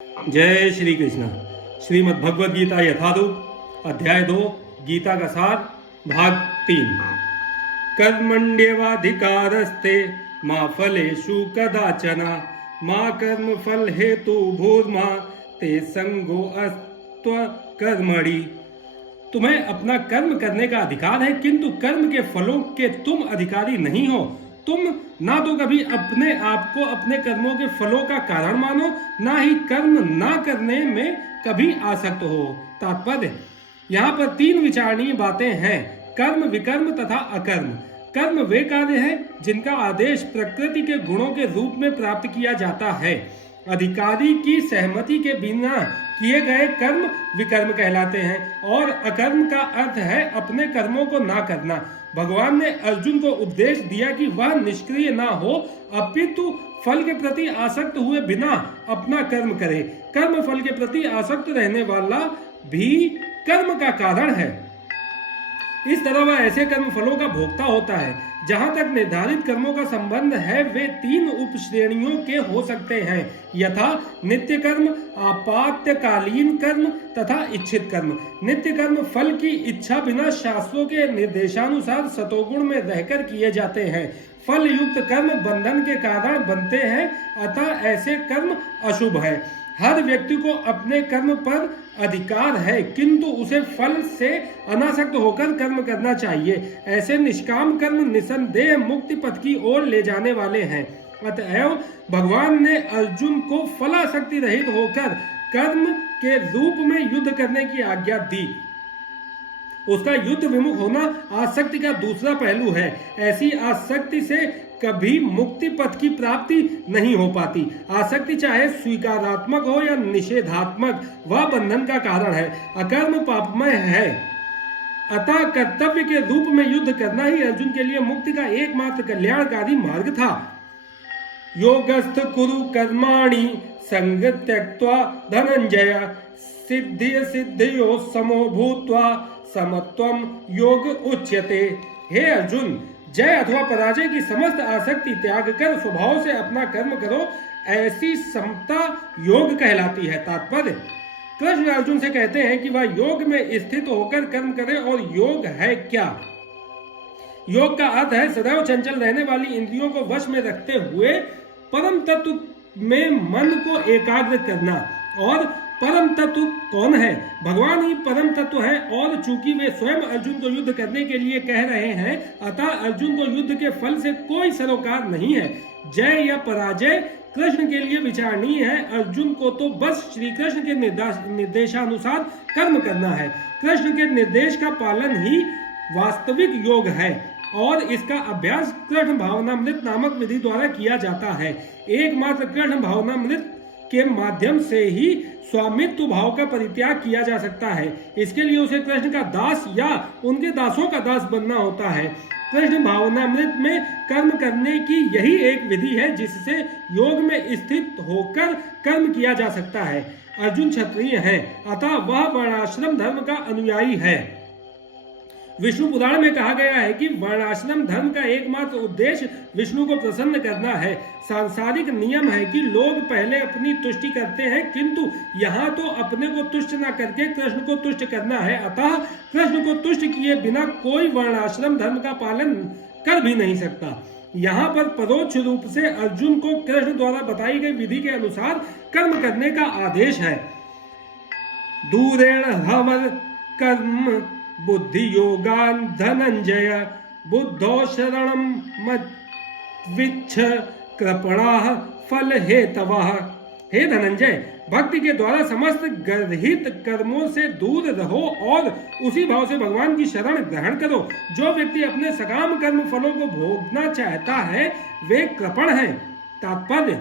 जय श्री कृष्ण। श्रीमद् भगवद गीता यथारूप अध्याय 2 गीता का सार भाग 3। कर्मण्येवाधिकारस्ते मा फलेषु कदाचन मा कर्म फल हेतु भूर्मा ते संगो अस्त्व कर्मणि। तुम्हें अपना कर्म करने का अधिकार है, किंतु कर्म के फलों के तुम अधिकारी नहीं हो। तुम ना तो कभी अपने आप को अपने कर्मों के फलों का कारण मानो, ना ही कर्म ना करने में कभी आसक्त हो। तात्पर्य, यहाँ पर 3 विचारणीय बातें हैं: कर्म, विकर्म तथा अकर्म। कर्म वे कार्य हैं जिनका आदेश प्रकृति के गुणों के रूप में प्राप्त किया जाता है। अधिकारी की सहमति के बिना किए गए कर्म विकर्म कहलाते हैं, और अकर्म का अर्थ है अपने कर्मों को ना करना। भगवान ने अर्जुन को उपदेश दिया कि वह निष्क्रिय ना हो, अपितु फल के प्रति आसक्त हुए बिना अपना कर्म करे। कर्म फल के प्रति आसक्त रहने वाला भी कर्म का कारण है। इस तरह वह ऐसे कर्म फलों का भोक्ता होता है। जहां तक निर्धारित कर्मों का संबंध है, वे 3 उपश्रेणियों के हो सकते हैं, यथा नित्य कर्म, आपातकालीन कर्म तथा इच्छित कर्म। नित्य कर्म फल की इच्छा बिना शास्त्रों के निर्देशानुसार सतोगुण में रहकर किए जाते हैं। फल युक्त कर्म बंधन के कारण बनते हैं, अतः ऐसे कर्म अशुभ है। हर व्यक्ति को अपने कर्म पर अधिकार है, किंतु उसे फल से अनासक्त होकर कर्म करना चाहिए। ऐसे निष्काम कर्म निसंदेह मुक्ति पथ की ओर ले जाने वाले हैं। अतएव भगवान ने अर्जुन को फलासक्ति रहित होकर कर्म के रूप में युद्ध करने की आज्ञा दी। उसका युद्ध विमुख होना आसक्ति का दूसरा पहलू है। ऐसी आसक्ति से कभी मुक्ति पथ की प्राप्ति नहीं हो पाती। आसक्ति चाहे स्वीकारात्मक हो या निषेधात्मक, वह बंधन का कारण है। अकर्म पापमय है, अतः कर्तव्य के रूप में युद्ध करना ही अर्जुन के लिए मुक्ति का एकमात्र कल्याणकारी मार्ग था। योगस्थ कुरु कर्माणि संग त्यक्त्वा धनंजय सिद्धिय सिद्धियो समो भूत्वा समत्वम योग उच्यते। हे अर्जुन, जय अथवा पराजय की समस्त आसक्ति त्याग कर स्वभाव से अपना कर्म करो, ऐसी समता योग कहलाती है। तात्पर्य, कृष्ण अर्जुन से कहते हैं कि वह योग में स्थित होकर कर्म करे। और योग है क्या? योग का अर्थ है सदैव चंचल रहने वाली इंद्रियों को वश में रखते हुए परम तत्व में मन को एकाग्र करना। और परम तत्व कौन है? भगवान ही परम तत्व है, और चूंकि वे स्वयं अर्जुन को युद्ध करने के लिए कह रहे हैं, अतः अर्जुन को युद्ध के फल से कोई सरोकार नहीं है। जय या पराजय कृष्ण के लिए विचारणीय है। अर्जुन को तो बस श्री कृष्ण के निर्देशानुसार कर्म करना है। कृष्ण के निर्देश का पालन ही वास्तविक योग है, और इसका अभ्यास कृष्ण भावनामृत नामक विधि द्वारा किया जाता है। एकमात्र कृष्ण भावनामृत के माध्यम से ही स्वामित्व भाव का परित्याग किया जा सकता है। इसके लिए उसे कृष्ण का दास या उनके दासों का दास बनना होता है। कृष्ण भावनामृत में कर्म करने की यही एक विधि है जिससे योग में स्थित होकर कर्म किया जा सकता है। अर्जुन क्षत्रिय है, अतः वह वर्णाश्रम धर्म का अनुयायी है। विष्णु पुराण में कहा गया है कि वर्णाश्रम धर्म का एकमात्र उद्देश्य विष्णु को प्रसन्न करना है। सांसारिक नियम है कि लोग पहले अपनी तुष्टि करते हैं, किंतु यहाँ तो अपने को तुष्ट न करके कृष्ण को तुष्ट करना है। अतः कृष्ण को तुष्ट किए बिना कोई वर्णाश्रम धर्म का पालन कर भी नहीं सकता। यहाँ पर परोक्ष रूप से अर्जुन को कृष्ण द्वारा बताई गई विधि के अनुसार कर्म करने का आदेश है। दूरेण हमर कर्म बुद्धि योगान धनंजय बुद्धो शरणम मद्विच्छ कृपणाः फल हेतवः। हे धनंजय, भक्ति के द्वारा समस्त गर्हित कर्मों से दूर रहो और उसी भाव से भगवान की शरण ग्रहण करो। जो व्यक्ति अपने सकाम कर्म फलों को भोगना चाहता है, वे कृपण हैं। तात्पर्य,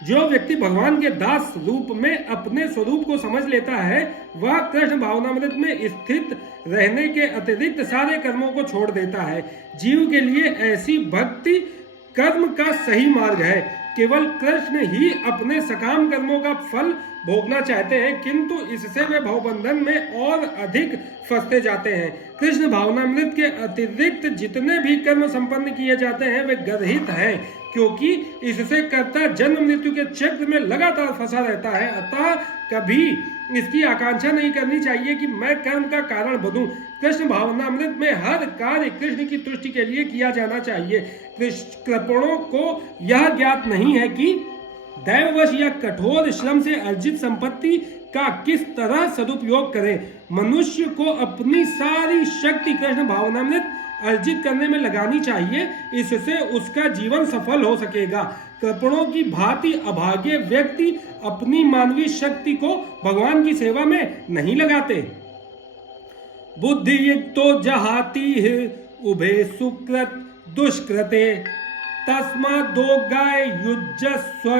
जो व्यक्ति भगवान के दास रूप में अपने स्वरूप को समझ लेता है, वह कृष्ण भावनामृत में स्थित रहने के अतिरिक्त सारे कर्मों को छोड़ देता है। जीव के लिए ऐसी भक्ति कर्म का सही मार्ग है। केवल कृष्ण ही अपने सकाम कर्मों का फल भोगना चाहते हैं, किंतु इससे वे भवबंधन में और अधिक फंसते जाते हैं। कृष्ण भावनामृत के अतिरिक्त जितने भी कर्म संपन्न किए जाते हैं, वे गर्हित हैं। क्योंकि इससे कर्ता जन्म मृत्यु के चक्र में लगातार फंसा रहता है। अतः कभी इसकी आकांक्षा नहीं करनी चाहिए कि मैं कर्म का कारण बनूं। कृष्ण भावनामृत में हर कार्य कृष्ण की तुष्टि के लिए किया जाना चाहिए। कृपणों को यह ज्ञात नहीं है कि दैववश या कठोर श्रम से अर्जित संपत्ति का किस तरह सदुपयोग करें। मनुष्य को अपनी सारी शक्ति कृष्ण भावनामृत अर्जित करने में लगानी चाहिए, इससे उसका जीवन सफल हो सकेगा। कृपणों की भांति अभागे व्यक्ति अपनी मानवीय शक्ति को भगवान की सेवा में नहीं लगाते। बुद्धि युक्तो जहाति उभे सुकृत दुष्कृते तस्माद्योगाय युज्यस्व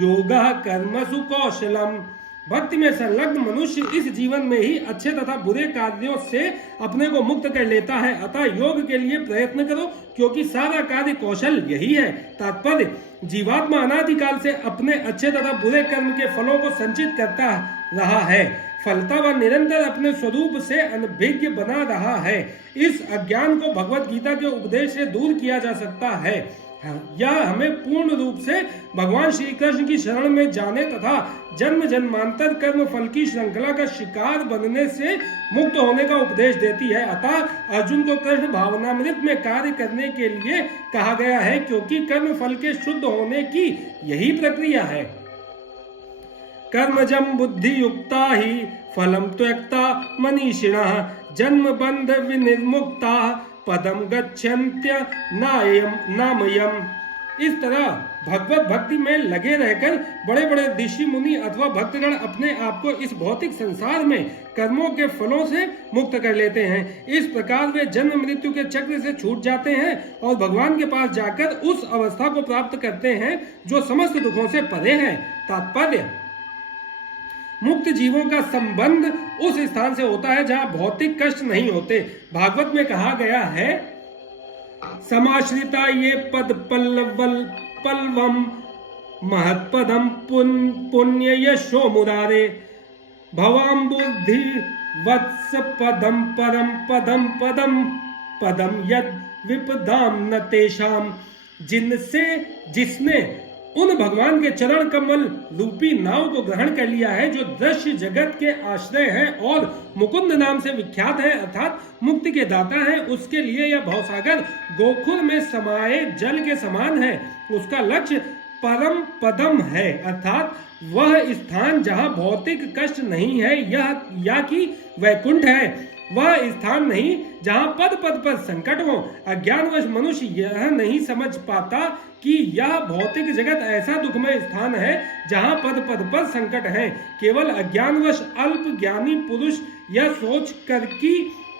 योगः कर्मसु कौशलम। भक्ति में संलग्न मनुष्य इस जीवन में ही अच्छे तथा बुरे कार्यों से अपने को मुक्त कर लेता है। अतः योग के लिए प्रयत्न करो, क्योंकि सारा कार्य कौशल यही है। तात्पर्य, जीवात्मा अनादिकाल से अपने अच्छे तथा बुरे कर्म के फलों को संचित करता रहा है। फलता व निरंतर अपने स्वरूप से अनभिज्ञ बना रहा है। इस अज्ञान को भगवत गीता के उपदेश से दूर किया जा सकता है। यह हमें पूर्ण रूप से भगवान श्री कृष्ण की शरण में जाने तथा जन्म जन्मांतर कर्म फल की श्रृंखला का शिकार बनने से मुक्त होने का उपदेश देती है। अतः अर्जुन को कृष्ण भावनामृत में कार्य करने के लिए कहा गया है, क्योंकि कर्म फल के शुद्ध होने की यही प्रक्रिया है। कर्मजम बुद्धि युक्ता ही फलम त्यक्ता मनीषिणः जन्म बंध विनिर्मुक्ता पदम गच्छन्त्य नामयम। इस तरह भगवत भक्ति में लगे रहकर बड़े बड़े ऋषि मुनि अथवा भक्तगण अपने आप को इस भौतिक संसार में कर्मों के फलों से मुक्त कर लेते हैं। इस प्रकार वे जन्म मृत्यु के चक्र से छूट जाते हैं और भगवान के पास जाकर उस अवस्था को प्राप्त करते हैं जो समस्त दुखों से परे है। तात्पर्य, मुक्त जीवों का संबंध उस स्थान से होता है जहां भौतिक कष्ट नहीं होते। भागवत में कहा गया है, समाश्रिता ये पद पल्लवम महत्पदम पुण्य यशो मुरारे भवाम बुद्धि वत्स पदम परम पदम पदम पदम यद विपदाम न तेषाम। जिसने उन भगवान के चरण कमल रूपी नाव को ग्रहण कर लिया है, जो दृश्य जगत के आश्रय है और मुकुंद नाम से विख्यात है, अर्थात मुक्ति के दाता है, उसके लिए यह भवसागर गोकुल में समाये जल के समान है। उसका लक्ष्य परम पदम है, अर्थात वह स्थान जहाँ भौतिक कष्ट नहीं है, यह या कि वैकुंठ है। वह स्थान नहीं जहाँ पद पद पर संकट हो। अज्ञानवश मनुष्य यह नहीं समझ पाता कि यह भौतिक जगत ऐसा दुखमय स्थान है जहाँ पद पद पर संकट है। केवल अज्ञानवश अल्प ज्ञानी पुरुष यह सोच कर कि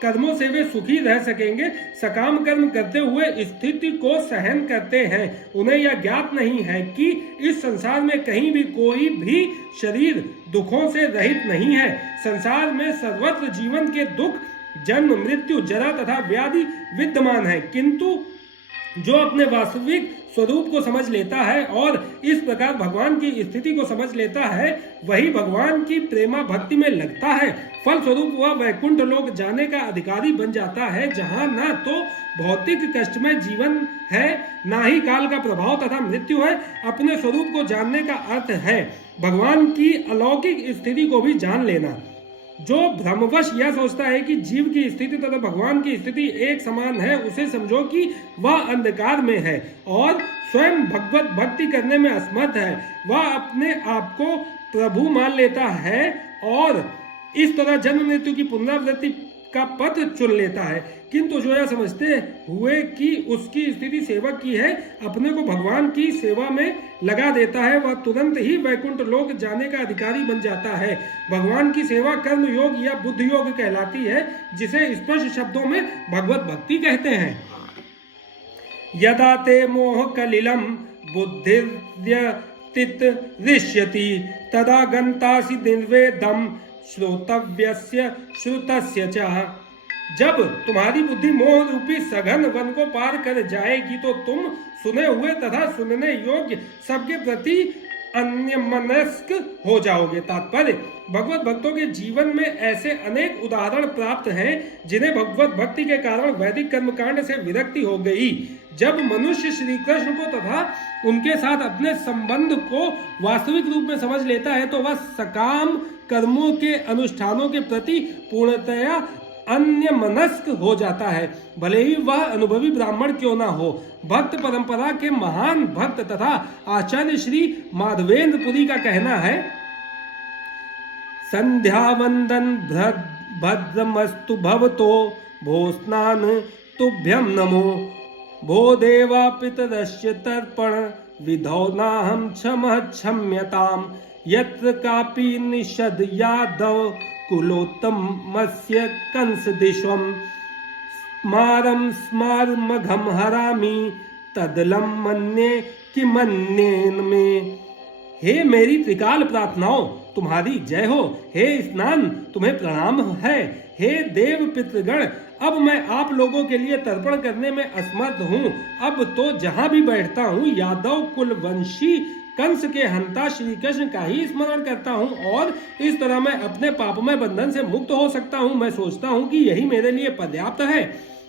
कर्मों से वे सुखी रह सकेंगे, सकाम कर्म करते हुए स्थिति को सहन करते हैं। उन्हें यह ज्ञात नहीं है कि इस संसार में कहीं भी कोई भी शरीर दुखों से रहित नहीं है। संसार में सर्वत्र जीवन के दुख, जन्म मृत्यु जरा तथा व्याधि विद्यमान है, किंतु जो अपने वास्तविक स्वरूप को समझ लेता है और इस प्रकार भगवान की स्थिति को समझ लेता है, वही भगवान की प्रेमा भक्ति में लगता है। फल स्वरूप वह वैकुंठ लोक जाने का अधिकारी बन जाता है, जहाँ न तो भौतिक कष्ट में जीवन है, ना ही काल का प्रभाव तथा मृत्यु है। अपने स्वरूप को जानने का अर्थ है भगवान की अलौकिक स्थिति को भी जान लेना। जो भ्रमवश यह सोचता है कि जीव की स्थिति तथा भगवान की स्थिति एक समान है, उसे समझो कि वह अंधकार में है और स्वयं भगवत भक्ति करने में असमर्थ है। वह अपने आप को प्रभु मान लेता है और इस तरह जन्म मृत्यु की पुनरावृत्ति का पथ चुन लेता है, किंतु जो यह समझते हुए कि उसकी स्थिति सेवक की है, अपने को भगवान की सेवा में लगा देता है, वह तुरंत ही वैकुंठ लोक जाने का अधिकारी बन जाता है। भगवान की सेवा कर्म योग या बुद्ध योग कहलाती है, जिसे स्पष्ट शब्दों में भगवत भक्ति कहते हैं। यदा ते मोह कलिलम बुद्धिर्यतित ऋष्यति तदा गंतासि निर्वेदम श्रोतव्यस्य श्रुतस्य च। जब तुम्हारी बुद्धि मोह रूपी सघन वन को पार कर जाएगी, तो तुम सुने हुए तथा सुनने योग्य सबके प्रति अन्यमनस्क हो जाओगे। तात्पर्य, भगवत भक्तों के जीवन में ऐसे अनेक उदाहरण प्राप्त हैं जिन्हें भगवत भक्ति के कारण वैदिक कर्मकांड से विरक्ति हो गई। जब मनुष्य श्री कृष्ण को तथा उनके साथ अपने संबंध को वास्तविक रूप में समझ लेता है तो वह सकाम कर्मों के अनुष्ठानों के प्रति पूर्णतया अन्यमनस्क हो जाता है, भले ही वह अनुभवी ब्राह्मण क्यों ना हो। भक्त परंपरा के महान भक्त तथा आचार्य श्री माधवेंद्र पुरी का कहना है, संध्या वंदन भद्रमस्तु भवतो भो स्नान तुभ्यं नमो भो देवा पितरस्य तर्पण विधौ नाहं क्षमः क्षम्यताम् यत्र कापि निषद यादव कुलोत्तमस्य कंस दिश्वम स्मारम स्मारमघम हरामि तदलम मन्ये किमन्येन में। हे मेरी त्रिकाल प्रार्थनाओं, तुम्हारी जय हो। हे स्नान, तुम्हें प्रणाम है। हे देव पितृगण, अब मैं आप लोगों के लिए तर्पण करने में असमर्थ हूँ। अब तो जहाँ भी बैठता हूँ यादव कुलवंशी कंस के हंता श्री कृष्ण का ही स्मरण करता हूँ और इस तरह मैं अपने पापमय बंधन से मुक्त हो सकता हूँ। मैं सोचता हूँ कि यही मेरे लिए पर्याप्त है।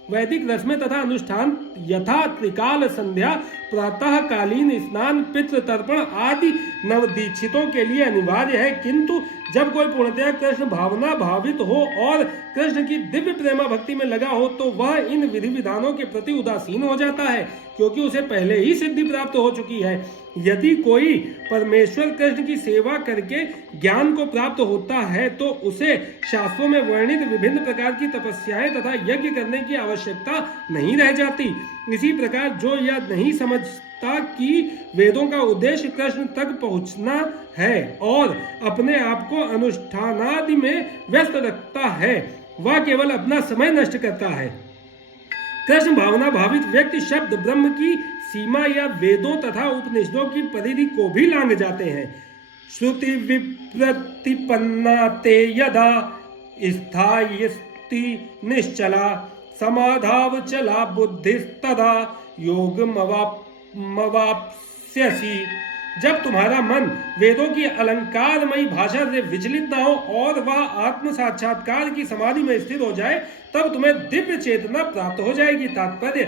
वैदिक रस्में तथा अनुष्ठान यथा त्रिकाल संध्या, प्रातः कालीन स्नान, पितृ तर्पण आदि नवदीक्षितों के लिए अनिवार्य है, किंतु जब कोई पूर्णतया कृष्ण भावना भावित हो और कृष्ण की दिव्य प्रेमा भक्ति में लगा हो तो वह इन विधि विधानों के प्रति उदासीन हो जाता है, क्योंकि उसे पहले ही सिद्धि प्राप्त हो चुकी है। यदि कोई परमेश्वर कृष्ण की सेवा करके ज्ञान को प्राप्त होता है तो उसे शास्त्रों में वर्णित विभिन्न प्रकार की तपस्याएं तथा यज्ञ करने की आवश्यकता नहीं रह जाती। इसी प्रकार जो यह नहीं समझता कि वेदों का उद्देश्य कृष्ण तक पहुंचना है और अपने आप को अनुष्ठानादि में व्यस्त रखता है, वह केवल अपना समय नष्ट करता है। कृष्ण भावना भावित व्यक्ति शब्द ब्रह्म की सीमा या वेदों तथा उपनिषदों की परिधि को भी लांघ जाते हैं। श्रुति विप्रतिपन्ना ते यदा स्थायिस्ति निश्चला समाधाव चला बुद्धिस्तदा योग मवाप्स्यसि। जब तुम्हारा मन वेदों की अलंकारमयी भाषा से विचलित ना हो और वह आत्म साक्षात्कार की समाधि में स्थित हो जाए तब तुम्हें दिव्य चेतना प्राप्त हो जाएगी। तात्पर्य,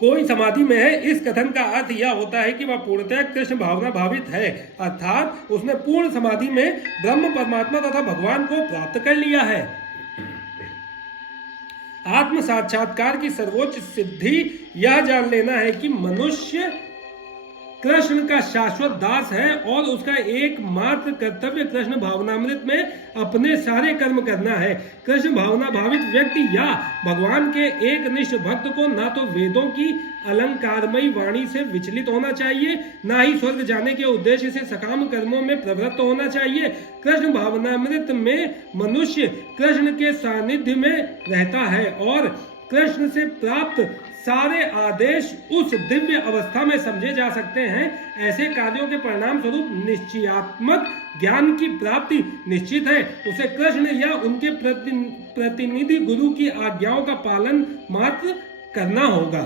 कोई समाधि में है, इस कथन का अर्थ यह होता है कि वह पूर्णतः कृष्ण भावना भावित है, अर्थात उसने पूर्ण समाधि में ब्रह्म परमात्मा तथा भगवान को प्राप्त कर लिया है। आत्म साक्षात्कार की सर्वोच्च सिद्धि यह जान लेना है कि मनुष्य कृष्ण का शाश्वत दास है और उसका एकमात्र कर्तव्य कृष्ण भावनामृत में अपने सारे कर्म करना है। कृष्ण भावना भावित व्यक्ति या भगवान के एक निष्ठ भक्त को ना तो वेदों की अलंकारमयी वाणी से विचलित होना चाहिए, ना ही स्वर्ग जाने के उद्देश्य से सकाम कर्मों में प्रवृत्त होना चाहिए। कृष्ण भावनामृत में मनुष्य कृष्ण के सानिध्य में रहता है और कृष्ण से प्राप्त सारे आदेश उस दिव्य अवस्था में समझे जा सकते हैं। ऐसे कार्यों के परिणाम स्वरूप निश्चयात्मक ज्ञान की प्राप्ति निश्चित है। उसे कृष्ण या उनके प्रतिनिधि गुरु की आज्ञाओं का पालन मात्र करना होगा।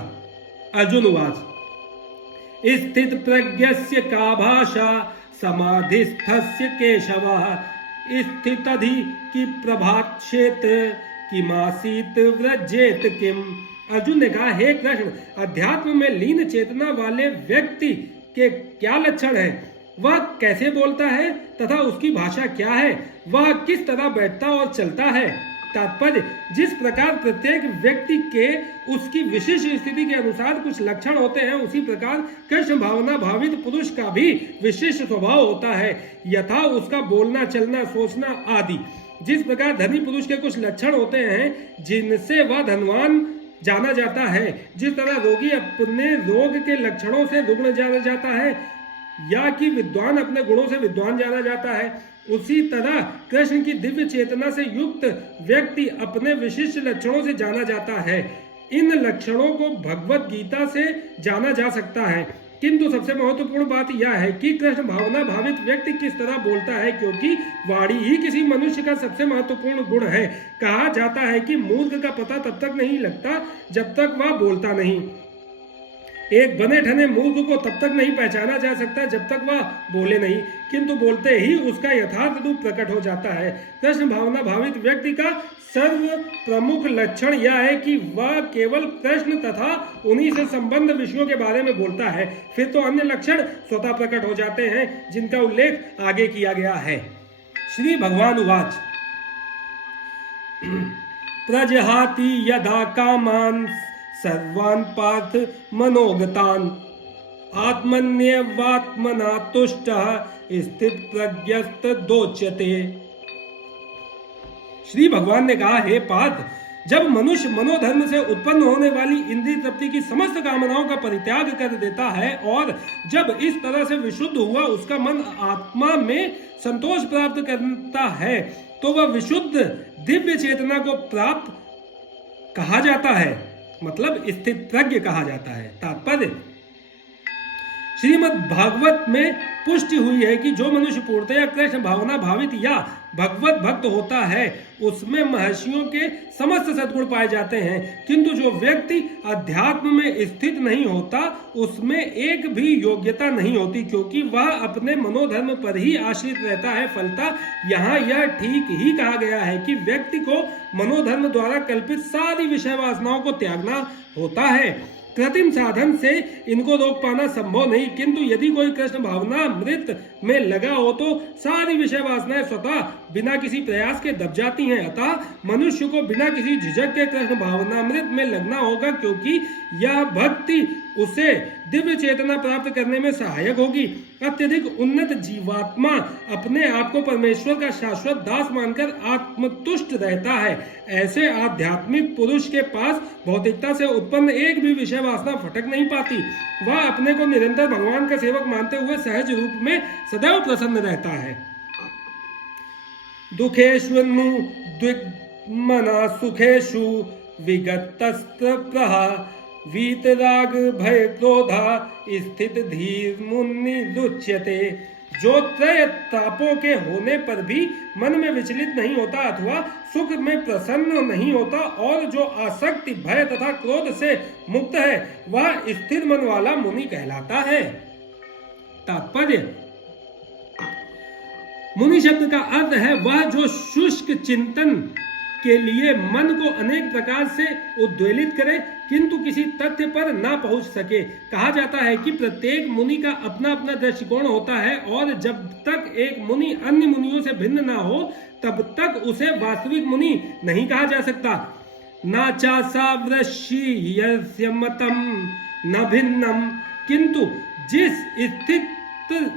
अर्जुन उवाच, स्थित प्रज्ञस्य का भाषा समाधिस्थस्य केशवः स्थितधि की प्रभात क्षेत्र किमासीत व्रजेत किम। अर्जुन ने कहा, हे कृष्ण, अध्यात्म में लीन चेतना वाले व्यक्ति के क्या लक्षण हैं? वह कैसे बोलता है तथा उसकी भाषा क्या है? वह किस तरह बैठता और चलता है? तात्पर्य, जिस प्रकार प्रत्येक व्यक्ति के उसकी विशिष्ट स्थिति के अनुसार कुछ लक्षण होते हैं, उसी प्रकार कृष्ण भावना भावित पुरुष का भी विशिष्ट स्वभाव होता है, यथा उसका बोलना, चलना, सोचना आदि। जिस प्रकार धनी पुरुष के कुछ लक्षण होते हैं जिनसे वह धनवान जाना जाता है, जिस तरह रोगी अपने रोग के लक्षणों से रुग्ण जाना जाता है या कि विद्वान अपने गुणों से विद्वान जाना जाता है, उसी तरह कृष्ण की दिव्य चेतना से युक्त व्यक्ति अपने विशिष्ट लक्षणों से जाना जाता है। इन लक्षणों को भगवत गीता से जाना जा सकता है, किंतु सबसे महत्वपूर्ण बात यह है कि कृष्ण भावना भावित व्यक्ति किस तरह बोलता है, क्योंकि वाणी ही किसी मनुष्य का सबसे महत्वपूर्ण गुण है। कहा जाता है कि मूर्ख का पता तब तक नहीं लगता जब तक वह बोलता नहीं। एक बने ठने मूर्ख को तब तक नहीं पहचाना जा सकता जब तक वह बोले नहीं, किंतु बोलते ही उसका यथार्थ रूप प्रकट हो जाता है। कृष्ण भावना भावित व्यक्ति का सर्व प्रमुख लक्षण यह है कि वह केवल कृष्ण तथा उन्हीं से संबंध विषयों के बारे में बोलता है। फिर तो अन्य लक्षण स्वतः प्रकट हो जाते हैं जिनका उल्लेख आगे किया गया है। श्री भगवान उवाच प्रजहाति यदा कामान् सर्वान् पार्थ मनोगतान् आत्मन्येवात्मना तुष्टः स्थित प्रज्ञस्तदोच्यते। श्री भगवान ने कहा, हे पार्थ, जब मनुष्य मनोधर्म से उत्पन्न होने वाली इंद्रिय तृप्ति की समस्त कामनाओं का परित्याग कर देता है और जब इस तरह से विशुद्ध हुआ उसका मन आत्मा में संतोष प्राप्त करता है तो वह विशुद्ध दिव्य चेतना को प्राप्त कहा जाता है, मतलब स्थित प्रज्ञ कहा जाता है। तात्पर्य, श्रीमद् भागवत में पुष्टि हुई है कि जो मनुष्य पूर्णतया कृष्ण भावना भावित या भगवत भक्त होता है उसमें महर्षियों के समस्त सद्गुण पाए जाते हैं, किंतु जो व्यक्ति अध्यात्म में स्थित नहीं होता उसमें एक भी योग्यता नहीं होती, क्योंकि वह अपने मनोधर्म पर ही आश्रित रहता है। फलतः यहाँ यह ठीक ही कहा गया है कि व्यक्ति को मनोधर्म द्वारा कल्पित सारी विषय वासनाओं को त्यागना होता है। कृत्रिम साधन से इनको रोक पाना संभव नहीं, किंतु यदि कोई कृष्ण भावना मृत में लगा हो तो सारी विषय वासनाएं स्वतः बिना किसी प्रयास के दब जाती हैं। अतः मनुष्य को बिना किसी झिझक के कृष्ण भावनामृत में लगना होगा, क्योंकि यह भक्ति उसे दिव्य चेतना प्राप्त करने में सहायक होगी। अत्यधिक उन्नत जीवात्मा अपने आप को परमेश्वर का शाश्वत दास मानकर आत्मतुष्ट रहता है। ऐसे आध्यात्मिक पुरुष के पास भौतिकता से उत्पन्न एक भी विषय वासना फटक नहीं पाती। वह अपने को निरंतर भगवान का सेवक मानते हुए सहज रूप में सदैव प्रसन्न रहता है। दुखेष्वनु द्विग्मना सुखेषु विगतस्त्रप्रहा वीतराग भय क्रोधा स्थित धीर मुनिरुच्यते। जो त्रय तापों के होने पर भी मन में विचलित नहीं होता अथवा सुख में प्रसन्न नहीं होता और जो आसक्ति भय तथा क्रोध से मुक्त है वह स्थिर मन वाला मुनि कहलाता है। तात्पर्य, मुनि शब्द का अर्थ है वह जो शुष्क चिंतन के लिए मन को अनेक प्रकार से उद्वेलित करे किंतु किसी तथ्य पर ना पहुंच सके। कहा जाता है कि प्रत्येक मुनि का अपना अपना दृष्टिकोण होता है और जब तक एक मुनि अन्य मुनियों से भिन्न ना हो तब तक उसे वास्तविक मुनि नहीं कहा जा सकता। ना चासा वृष्यस्य मतम न भिन्नम, किंतु जिस स्थित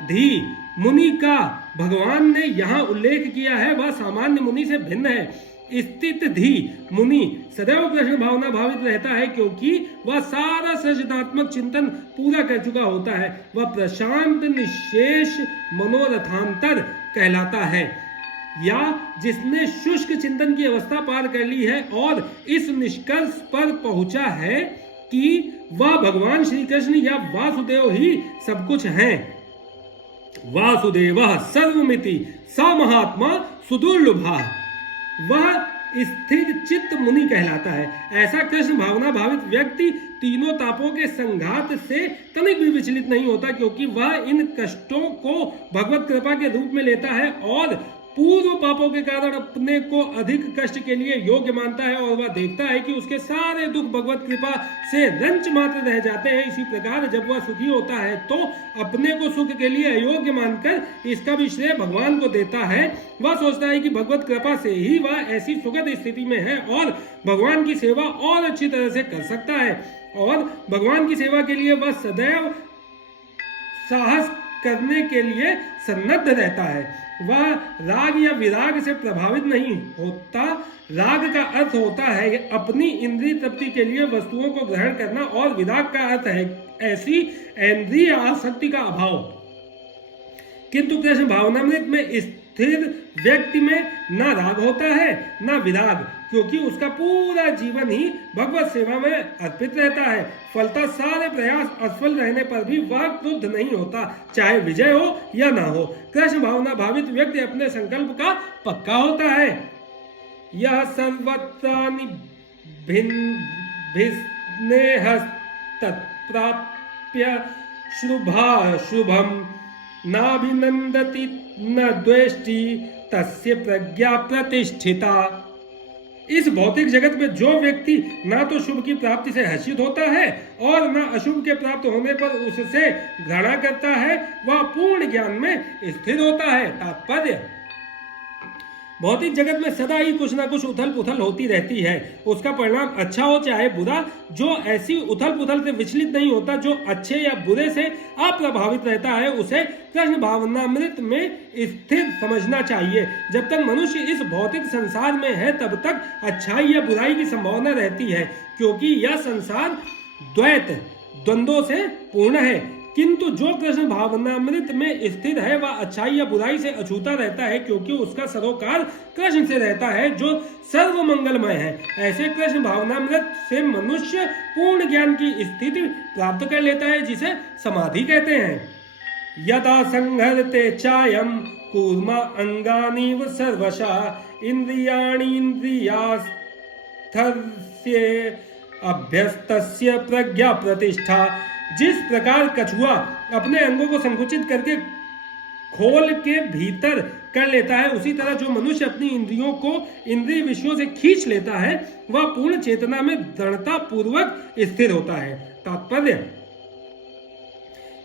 धी मुनि का भगवान ने यहाँ उल्लेख किया है वह सामान्य मुनि से भिन्न है। स्थित धी मुनि सदैव कृष्ण भावना भावित रहता है क्योंकि वह सारा सृजनात्मक चिंतन पूरा कर चुका होता है। वह प्रशांत निशेष मनोरथांतर कहलाता है, या जिसने शुष्क चिंतन की अवस्था पार कर ली है और इस निष्कर्ष पर पहुंचा है कि वह भगवान श्री कृष्ण या वासुदेव ही सब कुछ हैं। वासुदेवः सर्वमिति स महात्मा सुदुर्लभः, वह स्थिर चित्त मुनि कहलाता है। ऐसा कृष्ण भावना भावित व्यक्ति तीनों तापों के संघात से तनिक भी विचलित नहीं होता, क्योंकि वह इन कष्टों को भगवत कृपा के रूप में लेता है और पूर्व पापों के कारण अपने को अधिक कष्ट के लिए योग्य मानता है और वह देखता है कि उसके सारे दुख भगवत कृपा से रंच मात्र रह जाते हैं। इसी प्रकार जब वह सुखी होता है तो अपने को सुख के लिए अयोग्य मानकर इसका भी श्रेय भगवान को देता है। वह सोचता है कि भगवत कृपा से ही वह ऐसी सुखद स्थिति में है और भगवान की सेवा और अच्छी तरह से कर सकता है, और भगवान की सेवा के लिए वह सदैव साहस करने के लिए सन्नद्ध रहता है। वह राग या विराग से प्रभावित नहीं होता। राग का अर्थ होता है अपनी इंद्रिय तृप्ति के लिए वस्तुओं को ग्रहण करना और विराग का अर्थ है ऐसी इंद्रिय आसक्ति का अभाव। किंतु कृष्ण भावनामृत में स्थिर व्यक्ति में न राग होता है न विराग, क्योंकि उसका पूरा जीवन ही भगवत सेवा में अर्पित रहता है। फलतः सारे प्रयास असफल रहने पर भी वह क्रुद्ध नहीं होता, चाहे विजय हो या ना हो। कृष्ण भावना भावित व्यक्ति अपने संकल्प का पक्का होता है। यह सर्वत्राणि भिन्नेह तत्प्राप्त नाप्य शुभा शुभम नाभिनंदति न द्वेष्टि तस्य प्रज्ञा प्रतिष्ठिता। इस भौतिक जगत में जो व्यक्ति ना तो शुभ की प्राप्ति से हर्षित होता है और ना अशुभ के प्राप्त होने पर उससे घृणा करता है, वह पूर्ण ज्ञान में स्थिर होता है। तात्पर्य, भौतिक जगत में सदा ही कुछ ना कुछ उथल पुथल होती रहती है। उसका परिणाम अच्छा हो चाहे बुरा, जो ऐसी उथल पुथल से विचलित नहीं होता, जो अच्छे या बुरे से अप्रभावित रहता है, उसे कृष्ण भावनामृत में स्थिर समझना चाहिए। जब तक मनुष्य इस भौतिक संसार में है तब तक अच्छाई या बुराई की संभावना रहती है, क्योंकि यह संसार द्वंद्वों से पूर्ण है। किंतु जो कृष्ण भावनामृत में स्थिर है वह अच्छाई या बुराई से अछूता रहता है, क्योंकि उसका सरोकार कृष्ण से रहता है जो सर्व मंगलमय है। ऐसे कृष्ण भावनामृत से मनुष्य पूर्ण ज्ञान की स्थिति प्राप्त कर लेता है, जिसे समाधि कहते हैं। यदा संहरते चायम कूर्मा अंगानीव सर्वशः इंद्रियाणि इंद्रियास्थस्य अभ्यस्तस्य प्रज्ञा प्रतिष्ठा। जिस प्रकार कछुआ अपने अंगों को संकुचित करके खोल के भीतर कर लेता है, उसी तरह जो मनुष्य अपनी इंद्रियों को इंद्रिय विषयों से खींच लेता है वह पूर्ण चेतना में दृढ़ता पूर्वक स्थिर होता है। तात्पर्य,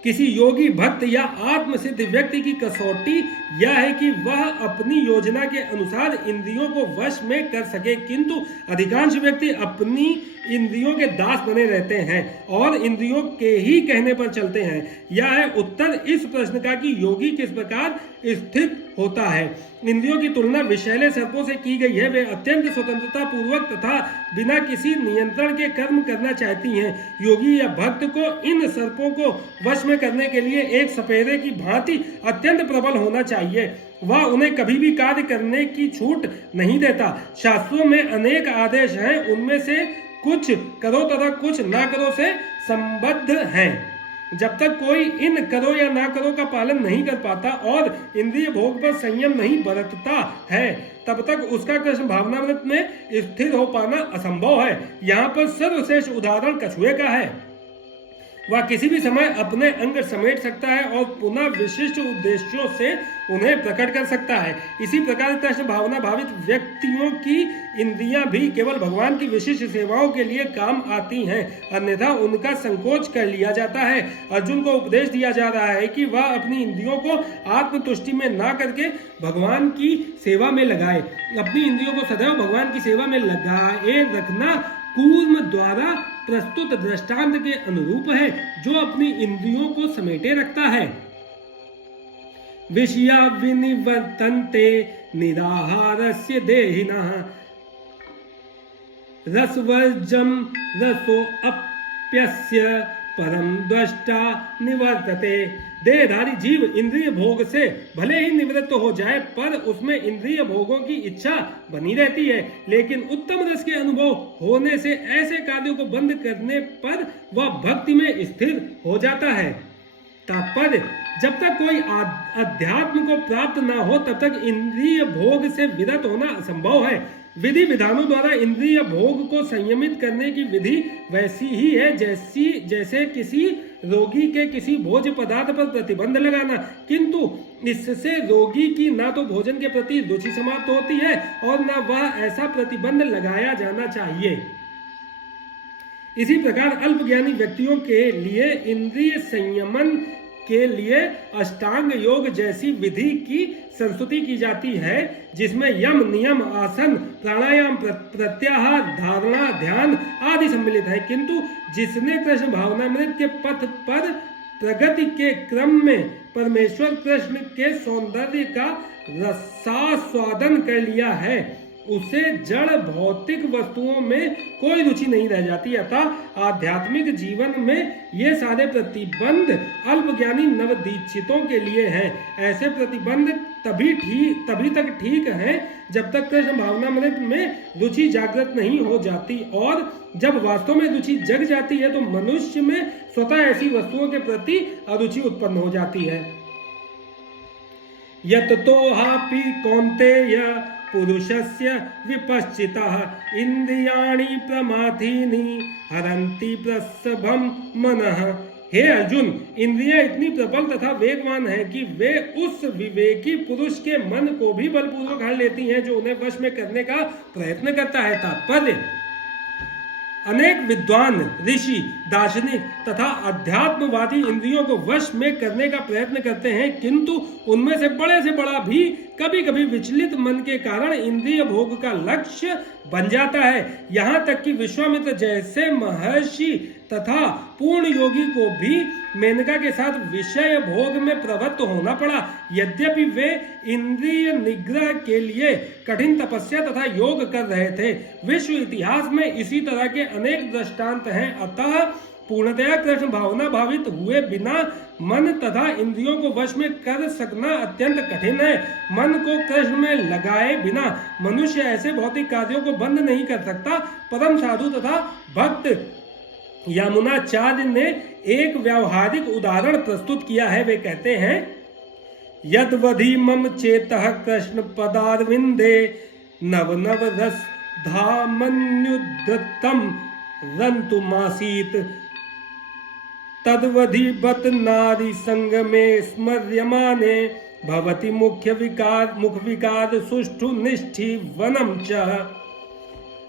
किसी योगी भक्त या आत्मसिद्ध व्यक्ति की कसौटी यह है कि वह अपनी योजना के अनुसार इंद्रियों को वश में कर सके, किंतु अधिकांश व्यक्ति अपनी इंद्रियों के दास बने रहते हैं और इंद्रियों के ही कहने पर चलते हैं। यह है उत्तर इस प्रश्न का कि योगी किस प्रकार स्थित होता है। इंद्रियों की तुलना विषैले सर्पों से की गई है। वे अत्यंत स्वतंत्रता पूर्वक तथा बिना किसी नियंत्रण के कर्म करना चाहती हैं। योगी या भक्त को इन सर्पों को वश में करने के लिए एक सपेरे की भांति अत्यंत प्रबल होना चाहिए। वह उन्हें कभी भी कार्य करने की छूट नहीं देता। शास्त्रों में अनेक आदेश हैं, उनमें से कुछ करो तथा कुछ ना करो से संबद्ध हैं। जब तक कोई इन करो या ना करो का पालन नहीं कर पाता और इंद्रिय भोग पर संयम नहीं बरतता है, तब तक उसका कृष्ण भावनामृत में स्थिर हो पाना असंभव है। यहाँ पर सर्वश्रेष्ठ उदाहरण कछुए का है। वह किसी भी समय अपने अंग समेट सकता है और पुनः विशिष्ट उद्देश्यों से उन्हें प्रकट कर सकता है। इसी प्रकार कृष्ण भावना भावित व्यक्तियों की इंद्रियां भी केवल भगवान की विशिष्ट सेवाओं के लिए काम आती हैं, अन्यथा उनका संकोच कर लिया जाता है। अर्जुन को उपदेश दिया जा रहा है कि वह अपनी इंद्रियों को आत्मतुष्टि में ना करके भगवान की सेवा में लगाए। अपनी इंद्रियों को सदैव भगवान की सेवा में लगाए रखना कूर्म द्वारा प्रस्तुत दृष्टांत के अनुरूप है, जो अपनी इंद्रियों को समेटे रखता है। विषया विनिवर्तन्ते निराहारस्य देहिनः रसवर्जम रसो अप्यस्य परम द्रष्टा निवर्तते। देहधारी जीव इंद्रिय भोग से भले ही निवृत्त हो जाए, पर उसमें इंद्रिय भोगों की इच्छा बनी रहती है। लेकिन उत्तम रस के अनुभव होने से ऐसे कार्यों को बंद करने पर वह भक्ति में स्थिर हो जाता है। तात्पर्य, जब तक कोई अध्यात्म को प्राप्त ना हो तब तक इंद्रिय भोग से विरत होना असंभव है। विधि विधानों द्वारा इंद्रिय भोग को संयमित करने की विधि वैसी ही है जैसे किसी रोगी के किसी भोज्य पदार्थ पर प्रतिबंध लगाना, किंतु इससे रोगी की ना तो भोजन के प्रति रुचि समाप्त होती है और न वह ऐसा प्रतिबंध लगाया जाना चाहिए। इसी प्रकार अल्पज्ञानी व्यक्तियों के लिए इंद्रिय संयमन के लिए अष्टांग योग जैसी विधि की संस्तुति की जाती है, जिसमें यम, नियम, आसन, प्राणायाम, प्रत्याहार, धारणा, ध्यान आदि सम्मिलित है। किंतु जिसने कृष्ण भावनामृत के पथ पर प्रगति के क्रम में परमेश्वर कृष्ण के सौंदर्य का रसास्वादन कर लिया है, उसे जड़ भौतिक वस्तुओं में कोई रुचि नहीं रह जाती। अतः आध्यात्मिक जीवन में ये सारे प्रतिबंध अल्पज्ञानी नवदीक्षितों के लिए हैं। ऐसे प्रतिबंध तभी तक ठीक हैं जब तक कृष्ण भावनामृत में रुचि जागृत नहीं हो जाती, और जब वास्तव में रुचि जग जाती है तो मनुष्य में स्वतः ऐसी वस्तुओं के प्रति अरुचि उत्पन्न हो जाती है। यततो हापि कौन्तेय पुरुषस्य विपश्चितः इंद्रियाणि प्रमाथीनि हरन्ति प्रसभं मनः हे अर्जुन, इंद्रियां इतनी प्रबल तथा वेगवान है कि वे उस विवेकी पुरुष के मन को भी बलपूर्वक हर लेती हैं जो उन्हें वश में करने का प्रयत्न करता है। तात्पर्य, अनेक विद्वान, ऋषि, दार्शनिक तथा अध्यात्मवादी इंद्रियों को वश में करने का प्रयत्न करते हैं, किंतु उनमें से बड़ा भी कभी कभी विचलित मन के कारण इंद्रिय भोग का लक्ष्य बन जाता है। यहाँ तक कि विश्वामित्र जैसे महर्षि तथा पूर्ण योगी को भी मेनका के साथ विषय भोग में प्रवृत्त होना पड़ा। यद्यपि वे इंद्रिय निग्रह के लिए कठिन तपस्या तथा योग कर रहे थे। विश्व इतिहास में इसी तरह के अनेक दृष्टांत हैं। अतः पूर्णतया कृष्ण भावना भावित हुए बिना मन तथा इंद्रियों को वश में कर सकना अत्यंत कठिन है। मन को कृष्ण में लगाए बिना मनुष्य ऐसे भौतिक कार्यों को बंद नहीं कर सकता। परम साधु तथा भक्त यमुनाचार्य ने एक व्यावहारिक उदाहरण प्रस्तुत किया है। वे कहते हैं, यद्वधि मम चेतः कृष्ण पदारविंदे नव नव रस धामन्युद्धतम रंतुमासीत तद्वधि बत नारी संग में स्मर्यमाने भवति मुख विकार सुष्ठु निष्ठि वनम च।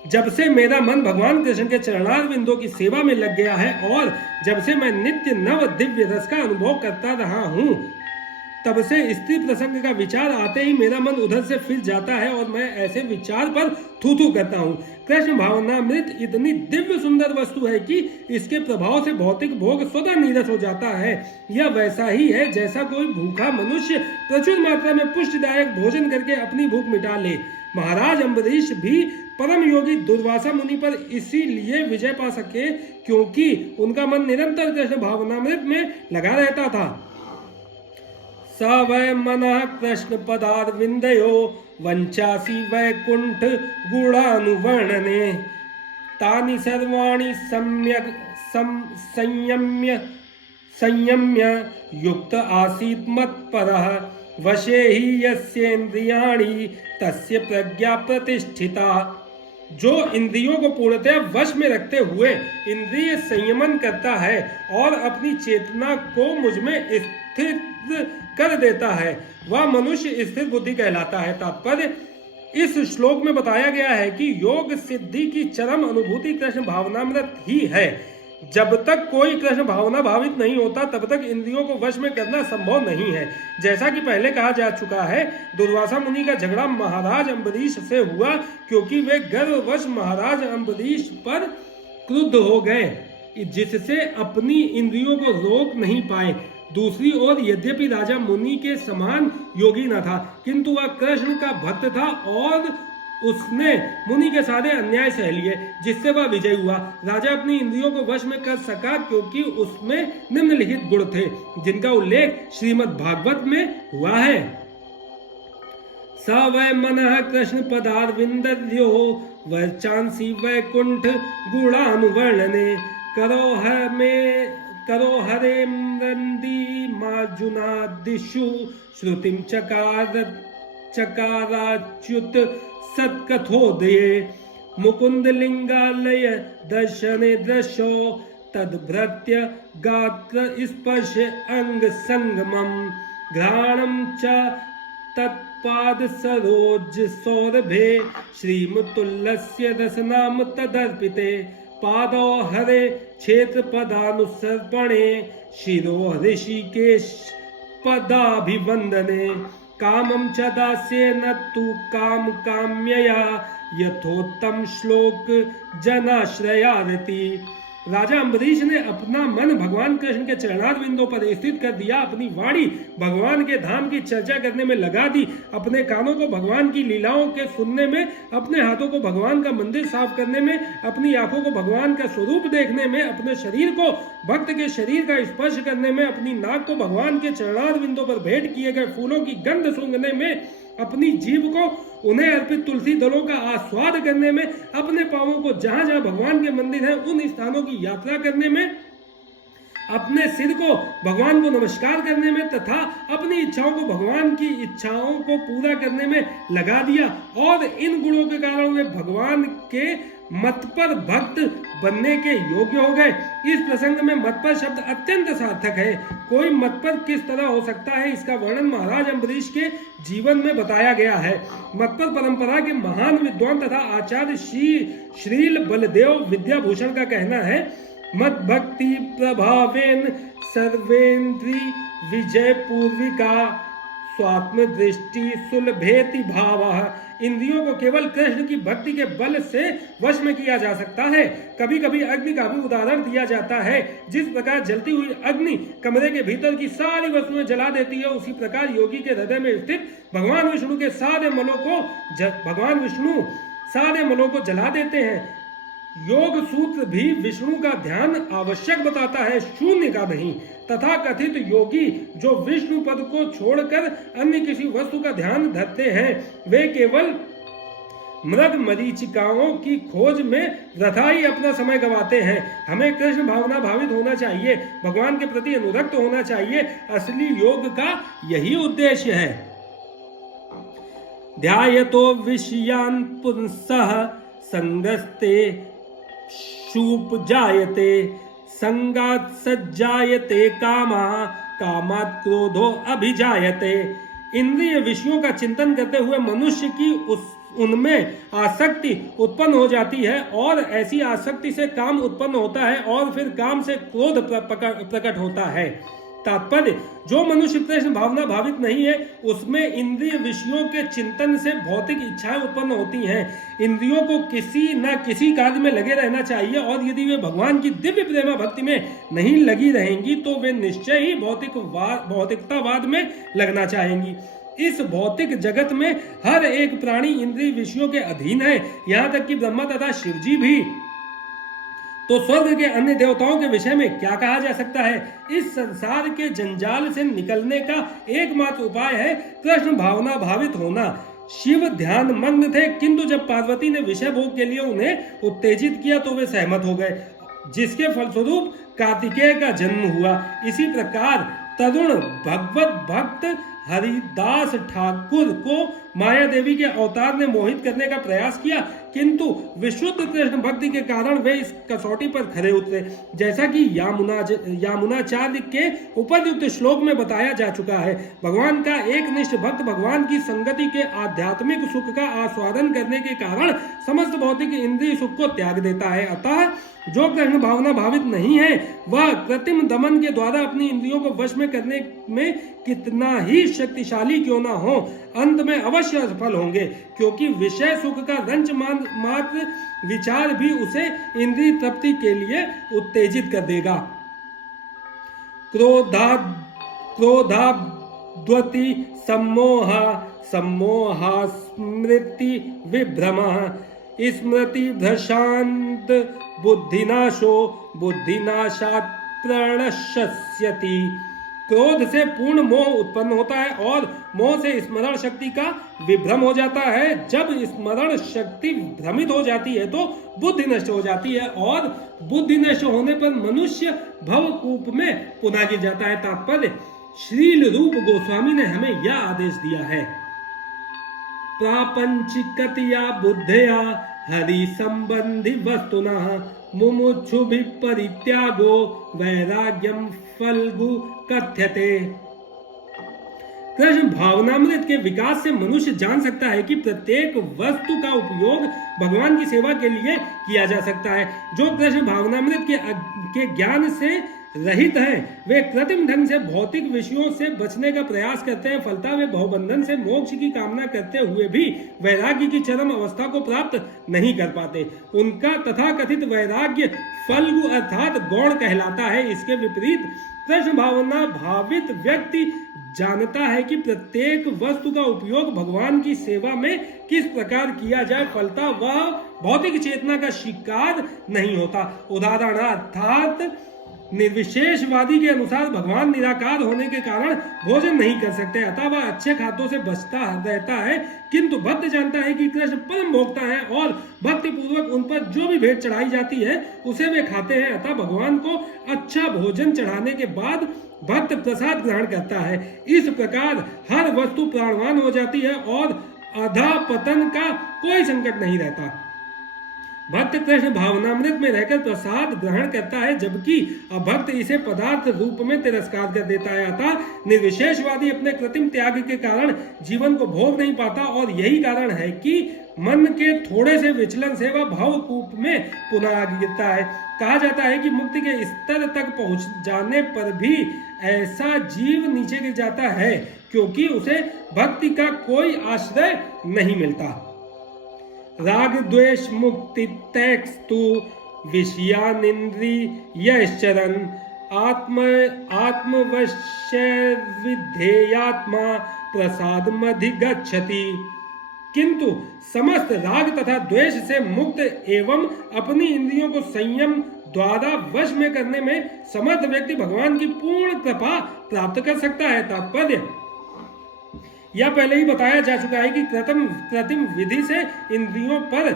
जब से मेरा मन भगवान कृष्ण के चरणार बिंदों की सेवा में लग गया है और जब से मैं नित्य नव दिव्य रस का अनुभव करता रहा हूँ, तब से स्त्री प्रसंग का विचार आते ही मेरा मन उधर से फिर जाता है और मैं ऐसे विचार पर थू थू करता हूँ। कृष्ण भावनामृत इतनी दिव्य सुंदर वस्तु है कि इसके प्रभाव से भौतिक भोग स्वतः नीरस हो जाता है। यह वैसा ही है जैसा कोई भूखा मनुष्य प्रचुर मात्रा में पुष्टिदायक भोजन करके अपनी भूख मिटा ले। महाराज अम्बरीश भी परम योगी दुर्वासा मुनि पर इसीलिए विजय पा सके क्योंकि उनका मन निरंतर कृष्ण भावनामृत में लगा रहता था। स वै मनः कृष्ण पदारविंदयो वंचासी वैकुंठ गुणानुवर्णने तानि सर्वाणि सम्यक संयम्य युक्त आसीत् मत्परः वशे ही यस्येन्द्रियाणि तस्य प्रज्ञा प्रतिष्ठिता। जो इंद्रियों को पूर्णतः वश में रखते हुए इंद्रिय संयमन करता है और अपनी चेतना को मुझ में स्थित कर देता है, वह मनुष्य स्थिर बुद्धि कहलाता है। तात्पर्य, इस श्लोक में बताया गया है कि योग सिद्धि की चरम अनुभूति कृष्ण भावनामृत ही है। जब तक कोई कृष्ण भावना भावित नहीं होता तब तक इंद्रियों को वश में करना संभव नहीं है। जैसा कि पहले कहा जा चुका है, दुर्वासा मुनि का झगड़ा महाराज अम्बरीश से हुआ क्योंकि वे गर्ववश महाराज अम्बरीश पर क्रुद्ध हो गए, जिससे अपनी इंद्रियों को रोक नहीं पाए। दूसरी ओर यद्यपि राजा मुनि के समान योगी न था, किंतु वह कृष्ण का भक्त था और उसने मुनि के सारे अन्याय सह लिए, जिससे वह विजय हुआ। राजा अपनी इंद्रियों को वश में कर सका क्योंकि उसमें निम्नलिखित गुण थे, जिनका उल्लेख श्रीमद् भागवत में हुआ है। स वै मनः कृष्ण पदारविंदयो वचांसी वैकुंठ गुणानुवर्णने करो हरे मृंदी माजुनादिषु श्रुतिम चकाराच्युत सत्कथोदये मुकुंद लिंगालय दर्शने दृशो तद्भृत्य गात्र स्पर्श अंग संगमम घ्राणम च तत्पाद सरोज सौरभे श्रीमतुल्लस्य रसनाम तदर्पिते पादो हरे क्षेत्र पदानुसर्पणे शिरो ऋषिकेश पदाभिवंदने कामं च दास्येन तु काम काम्यया यथोत्तम श्लोक जनाश्रयारति। राजा अम्बरीश ने अपना मन भगवान कृष्ण के चरणारविंदों पर स्थित कर दिया, अपनी वाणी भगवान के धाम की चर्चा करने में लगा दी, अपने कानों को भगवान की लीलाओं के सुनने में, अपने हाथों को भगवान का मंदिर साफ करने में, अपनी आंखों को भगवान का स्वरूप देखने में, अपने शरीर को भक्त के शरीर का स्पर्श करने में, अपनी नाक को भगवान के चरणारविंदों पर भेंट किए गए फूलों की गंध सूंघने में, अपनी जीभ को उन्हें अर्पित तुलसी दलों का आस्वाद करने में, अपने पांवों को जहां जहां भगवान के मंदिर हैं उन स्थानों की यात्रा करने में, अपने सिर को भगवान को नमस्कार करने में तथा अपनी इच्छाओं को भगवान की इच्छाओं को पूरा करने में लगा दिया। और इन गुणों के कारण वे भगवान के मतपर भक्त बनने के योग्य हो गए। इस प्रसंग में मतपर शब्द अत्यंत सार्थक है। कोई मतपर किस तरह हो सकता है, इसका वर्णन महाराज अम्बरीश के जीवन में बताया गया है। मतपर परंपरा के महान विद्वान तथा आचार्य श्रील बलदेव विद्याभूषण का कहना है, मत भक्ति प्रभावेन सर्वेन्द्री विजय पूर्विका स्वात्म दृष्टि सुलभेति भावः। इंद्रियों को केवल कृष्ण की भक्ति के बल से वश में किया जा सकता है। कभी कभी अग्नि का भी उदाहरण दिया जाता है। जिस प्रकार जलती हुई अग्नि कमरे के भीतर की सारी वस्तुएं जला देती है, उसी प्रकार योगी के हृदय में स्थित भगवान विष्णु सारे मलों को जला देते हैं। योग सूत्र भी विष्णु का ध्यान आवश्यक बताता है, शून्य का नहीं। तथा कथित योगी जो विष्णु पद को छोड़कर अन्य किसी वस्तु का ध्यान धरते हैं, वे केवल मृग मरीचिकाओं की खोज में वृथा ही अपना समय गंवाते हैं। हमें कृष्ण भावना भावित होना चाहिए, भगवान के प्रति अनुरक्त होना चाहिए। असली योग का यही उद्देश्य है। ध्यायतो विषयान् पुंसः संगस्ते शूप जायते संगात सज्जायते कामात् क्रोधो अभिजायते। इंद्रिय विषयों का चिंतन करते हुए मनुष्य की उनमें आसक्ति उत्पन्न हो जाती है और ऐसी आसक्ति से काम उत्पन्न होता है और फिर काम से क्रोध प्रकट होता है। तात्पर्य, जो मनुष्य कृष्ण भावना भावित नहीं है, उसमें इंद्रिय विषयों के चिंतन से भौतिक इच्छाएं उत्पन्न होती हैं। इंद्रियों को किसी न किसी कार्य में लगे रहना चाहिए और यदि वे भगवान की दिव्य प्रेमा भक्ति में नहीं लगी रहेंगी तो वे निश्चय ही भौतिकतावाद में लगना चाहेंगी। इस भौतिक जगत में हर एक प्राणी इंद्रिय विषयों के अधीन है, यहाँ तक कि ब्रह्मा तथा शिव जी भी। तो स्वर्ग के अन्य देवताओं के विषय में क्या कहा जा सकता है? इस संसार के जंजाल से निकलने का एकमात्र उपाय है कृष्ण भावना भावित होना। शिव ध्यान मग्न थे, किंतु जब पार्वती ने विषय भोग के लिए उन्हें उत्तेजित किया तो वे सहमत हो गए, जिसके फलस्वरूप कार्तिकेय का जन्म हुआ। इसी प्रकार तरुण भगवत भक्त हरिदास ठाकुर को माया देवी के अवतार ने मोहित करने का प्रयास किया, किंतु विशुद्ध कृष्ण भक्ति के कारण वे इस कसौटी पर खरे उतरे। जैसा कि यामुनाचार्य के उपयुक्त श्लोक में बताया जा चुका है, भगवान का एक निष्ठ भक्त भगवान की संगति के आध्यात्मिक सुख का आस्वादन करने के कारण समस्त भौतिक इंद्रिय सुख को त्याग देता है। अतः जो कृष्ण भावना भावित नहीं है, वह कृत्रिम दमन के द्वारा अपनी इंद्रियों को वश में करने में कितना ही शक्तिशाली क्यों ना हो, अंत में अवश्य असफल होंगे, क्योंकि विषय सुख का रंच मात्र विचार भी उसे इंद्रिय तृप्ति के लिए उत्तेजित कर देगा। क्रोधाद्वति सम्मोहा स्मृति विभ्रमः स्मृति भ्रशांत बुद्धिनाशात् प्रणश्यति। क्रोध से पूर्ण मोह उत्पन्न होता है और मोह से स्मरण शक्ति का विभ्रम हो जाता है। जब स्मरण शक्ति भ्रमित हो जाती है तो बुद्धि नष्ट हो जाती है और बुद्धि नष्ट होने पर मनुष्य भवकूप में पुनः गिर जाता है। तात्पर्य, श्रील रूप गोस्वामी ने हमें यह आदेश दिया है, प्रापंचिकतया बुद्धया हरि संबंधी वस्तुना मुमुक्षुभि परित्यागो वैराग्यम फल्गु कथ्यते। कृष्ण भावनामृत के विकास से मनुष्य जान सकता है कि प्रत्येक वस्तु का उपयोग भगवान की सेवा के लिए किया जा सकता है। जो कृष्ण भावनामृत के ज्ञान से रहित हैं, वे कृत्रिम ढंग से भौतिक विषयों से बचने का प्रयास करते हैं। फलतः वे भवबंधन से मोक्ष की कामना करते हुए भी वैराग्य की चरम अवस्था को प्राप्त नहीं कर पाते। उनका तथाकथित वैराग्य फल्गु अर्थात गौण कहलाता है। इसके विपरीत कृष्ण भावना भावित व्यक्ति जानता है कि प्रत्येक वस्तु का उपयोग भगवान की सेवा में किस प्रकार किया जाए, फलतः वह भौतिक चेतना का शिकार नहीं होता। उदाहरणार्थ, निर्विशेषवादी के अनुसार भगवान निराकार होने के कारण भोजन नहीं कर सकते, अतः वह अच्छे खाद्यों से बचता रहता है। किंतु भक्त जानता है कि कृष्ण परम भोक्ता है और भक्ति पूर्वक उन पर जो भी भेंट चढ़ाई जाती है उसे वे खाते हैं। अतः भगवान को अच्छा भोजन चढ़ाने के बाद भक्त प्रसाद ग्रहण करता है। इस प्रकार हर वस्तु प्राणवान हो जाती है और अधः पतन का कोई संकट नहीं रहता। भक्त कृष्ण भावनामृत में रहकर प्रसाद ग्रहण करता है, जबकि अभक्त इसे पदार्थ रूप में तिरस्कार कर देता है। अतः निर्विशेषवादी अपने कृत्रिम त्याग के कारण जीवन को भोग नहीं पाता, और यही कारण है कि मन के थोड़े से विचलन से वह भावकूप में पुनः गिरता है। कहा जाता है कि मुक्ति के स्तर तक पहुंच जाने पर भी ऐसा जीव नीचे गिर जाता है, क्योंकि उसे भक्ति का कोई आश्रय नहीं मिलता। राग द्वेष मुक्ति तैक्स्तु विषयानिन्द्रियश्चरन् आत्मवश्यविधेयात्मा प्रसादमधिगच्छति। किंतु समस्त राग तथा द्वेष से मुक्त एवं अपनी इंद्रियों को संयम द्वारा वश में करने में समर्थ व्यक्ति भगवान की पूर्ण कृपा प्राप्त कर सकता है। तात्पर्य यह पहले ही बताया जा चुका है कि कृत्रिम विधि से इंद्रियों पर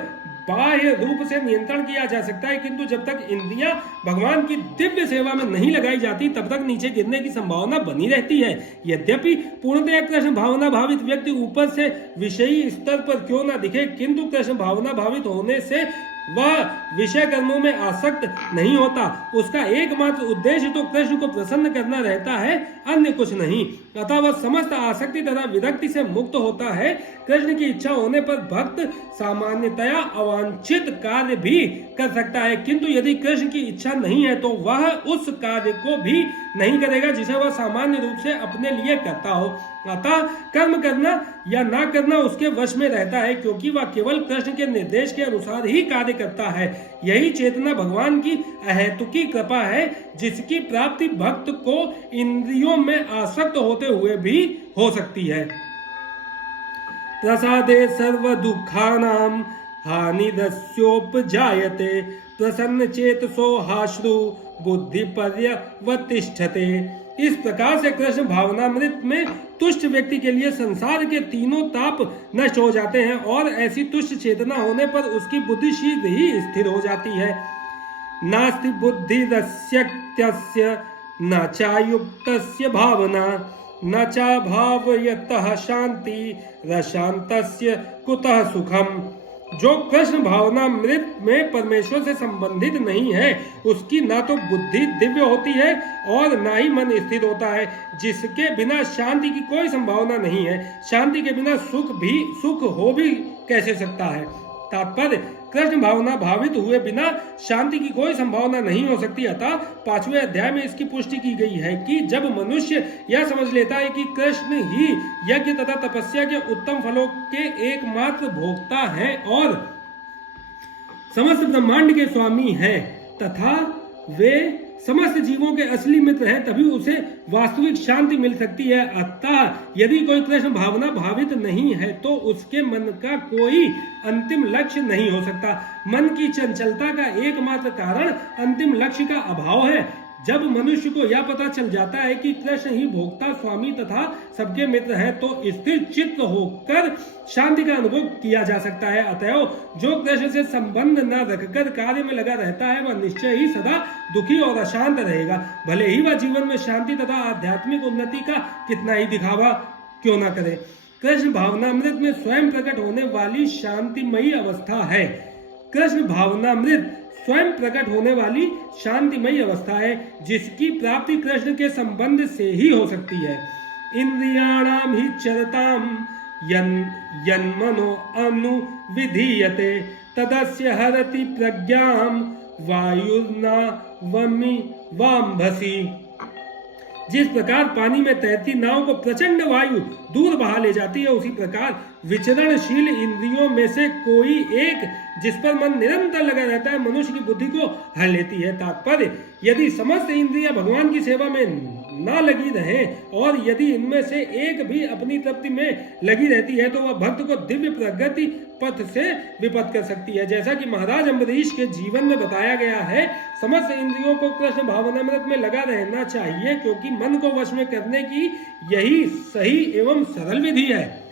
बाह्य रूप से नियंत्रण किया जा सकता है, किंतु जब तक इंद्रियां भगवान की दिव्य सेवा में नहीं लगाई जाती तब तक नीचे गिरने की संभावना बनी रहती है। यद्यपि पूर्णतया कृष्ण भावना भावित व्यक्ति ऊपर से विषयी स्तर पर क्यों ना दिखे, किंतु कृष्ण भावना भावित होने से वह विषय कर्मों में आसक्त नहीं होता। उसका एकमात्र उद्देश्य तो कृष्ण को प्रसन्न करना रहता है, अन्य कुछ नहीं। अतः वह समस्त आसक्ति तथा विरक्ति से मुक्त होता है। कृष्ण की इच्छा होने पर भक्त सामान्यतया अवांछित कार्य भी कर सकता है, किंतु यदि कृष्ण की इच्छा नहीं है तो वह उस कार्य को भी नहीं करेगा जिसे वह सामान्य रूप से अपने लिए करता हो। अतः कर्म करना या ना करना उसके वश में रहता है, क्योंकि वह केवल कृष्ण के निर्देश के अनुसार ही कार्य करता है। यही चेतना भगवान की अहेतुकी कृपा है, जिसकी प्राप्ति भक्त को इंद्रियों में आसक्त होते हुए भी हो सकती है। प्रसादे सर्व दुखानां हानिरस्योपजायते प्रसन्न चेतसो हाश्रु बुद्धि पर्यवतिष्ठते। इस प्रकार से कृष्ण भावनामृत में तुष्ट व्यक्ति के लिए संसार के तीनों ताप नष्ट हो जाते हैं, और ऐसी तुष्ट चेतना होने पर उसकी बुद्धि शीघ्र ही स्थिर हो जाती है। नास्ति बुद्धिरस्यक्त्यस्य न चायुक्तस्य भावना न चा भावयतः शांति रशांतस्य कुतः सुखम। जो कृष्ण भावनामृत में परमेश्वर से संबंधित नहीं है, उसकी ना तो बुद्धि दिव्य होती है और ना ही मन स्थिर होता है, जिसके बिना शांति की कोई संभावना नहीं है। शांति के बिना सुख हो भी कैसे सकता है। तात्पर्य कृष्ण भावना भावित हुए बिना शांति की कोई संभावना नहीं हो सकती। अतः 5वें अध्याय में इसकी पुष्टि की गई है कि जब मनुष्य यह समझ लेता है कि कृष्ण ही यज्ञ तथा तपस्या के उत्तम फलों के एकमात्र भोक्ता हैं और समस्त ब्रह्मांड के स्वामी हैं तथा वे समस्त जीवों के असली मित्र हैं, तभी उसे वास्तविक शांति मिल सकती है। अतः यदि कोई कृष्ण भावना भावित नहीं है तो उसके मन का कोई अंतिम लक्ष्य नहीं हो सकता। मन की चंचलता का एकमात्र कारण अंतिम लक्ष्य का अभाव है। जब मनुष्य को यह पता चल जाता है कि कृष्ण ही भोक्ता स्वामी तथा सबके मित्र है, तो स्थिर चित्त होकर शांति का अनुभव किया जा सकता है। अतएव जो कृष्ण से संबंध न रखकर कार्य में लगा रहता है, वह निश्चय ही सदा दुखी और अशांत रहेगा, भले ही वह जीवन में शांति तथा आध्यात्मिक उन्नति का कितना ही दिखावा क्यों न करे। कृष्ण भावनामृत में स्वयं प्रकट होने वाली शांतिमयी अवस्था है। कृष्ण भावनामृत स्वयं प्रकट होने वाली शांतिमयी अवस्था है, जिसकी प्राप्ति कृष्ण के संबंध से ही हो सकती है। इंद्रियाणाम ही चरताम यन्मनो अनुविधीयते तदस्य हरति प्रज्ञाम वायुर्ना वमि वाम्भसी। जिस प्रकार पानी में तैरती नाव को प्रचंड वायु दूर बहा ले जाती है, उसी प्रकार विचरणशील इंद्रियों में से कोई एक जिस पर मन निरंतर लगा रहता है, मनुष्य की बुद्धि को हर लेती है। तात्पर्य यदि समस्त इंद्रियां भगवान की सेवा में न लगी रहें और यदि इनमें से एक भी अपनी तृप्ति में लगी रहती है, तो वह भक्त को दिव्य प्रगति पथ से विपथ कर सकती है। जैसा कि महाराज अम्बरीश के जीवन में बताया गया है, समस्त इंद्रियों को कृष्ण भावनामृत में लगा रहना चाहिए, क्योंकि मन को वश में करने की यही सही एवं सरल विधि है।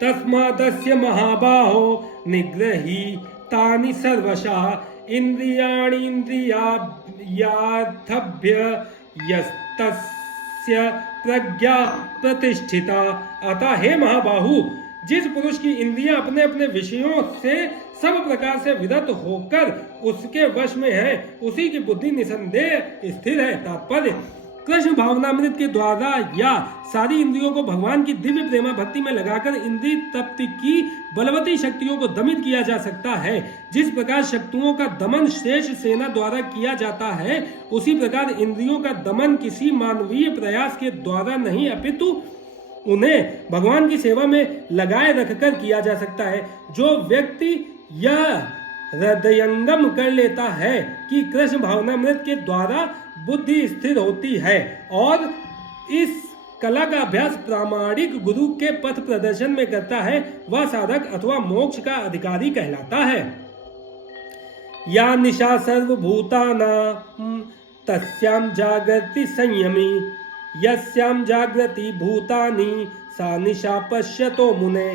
तस्मादस्य महाबाहो निग्रही तानि सर्वशः इंद्रियाणीन्द्रियार्थभ्य यस्तस्य प्रज्ञा प्रतिष्ठिता। अतः हे महाबाहु, जिस पुरुष की इंद्रियां अपने अपने विषयों से सब प्रकार से विरत होकर उसके वश में है, उसी की बुद्धि निसंदेह स्थिर है। तात्पर्य, कृष्ण भावनामृत के द्वारा या सारी इंद्रियों को भगवान की दिव्य प्रेमा भक्ति में लगाकर इंद्रिय तप्त की बलवती शक्तियों को दमित किया जा सकता है। जिस प्रकार शक्तियों का दमन श्रेष्ठ सेना द्वारा किया जाता है, उसी प्रकार इंद्रियों का दमन किसी मानवीय प्रयास के द्वारा नहीं अपितु उन्हें भगवान की सेवा में लगाए रखकर किया जा सकता है। जो व्यक्ति यह हृदयंगम कर लेता है कि कृष्ण भावनामृत के द्वारा बुद्धि स्थिर होती है और इस कला का अभ्यास प्रामाणिक गुरु के पथ प्रदर्शन में करता है, वह साधक अथवा मोक्ष का अधिकारी कहलाता है। या निशा सर्वभूतानां तस्यां जागृति संयमी, यस्यां जागृति भूतानि सा निशा पश्यतो मुने।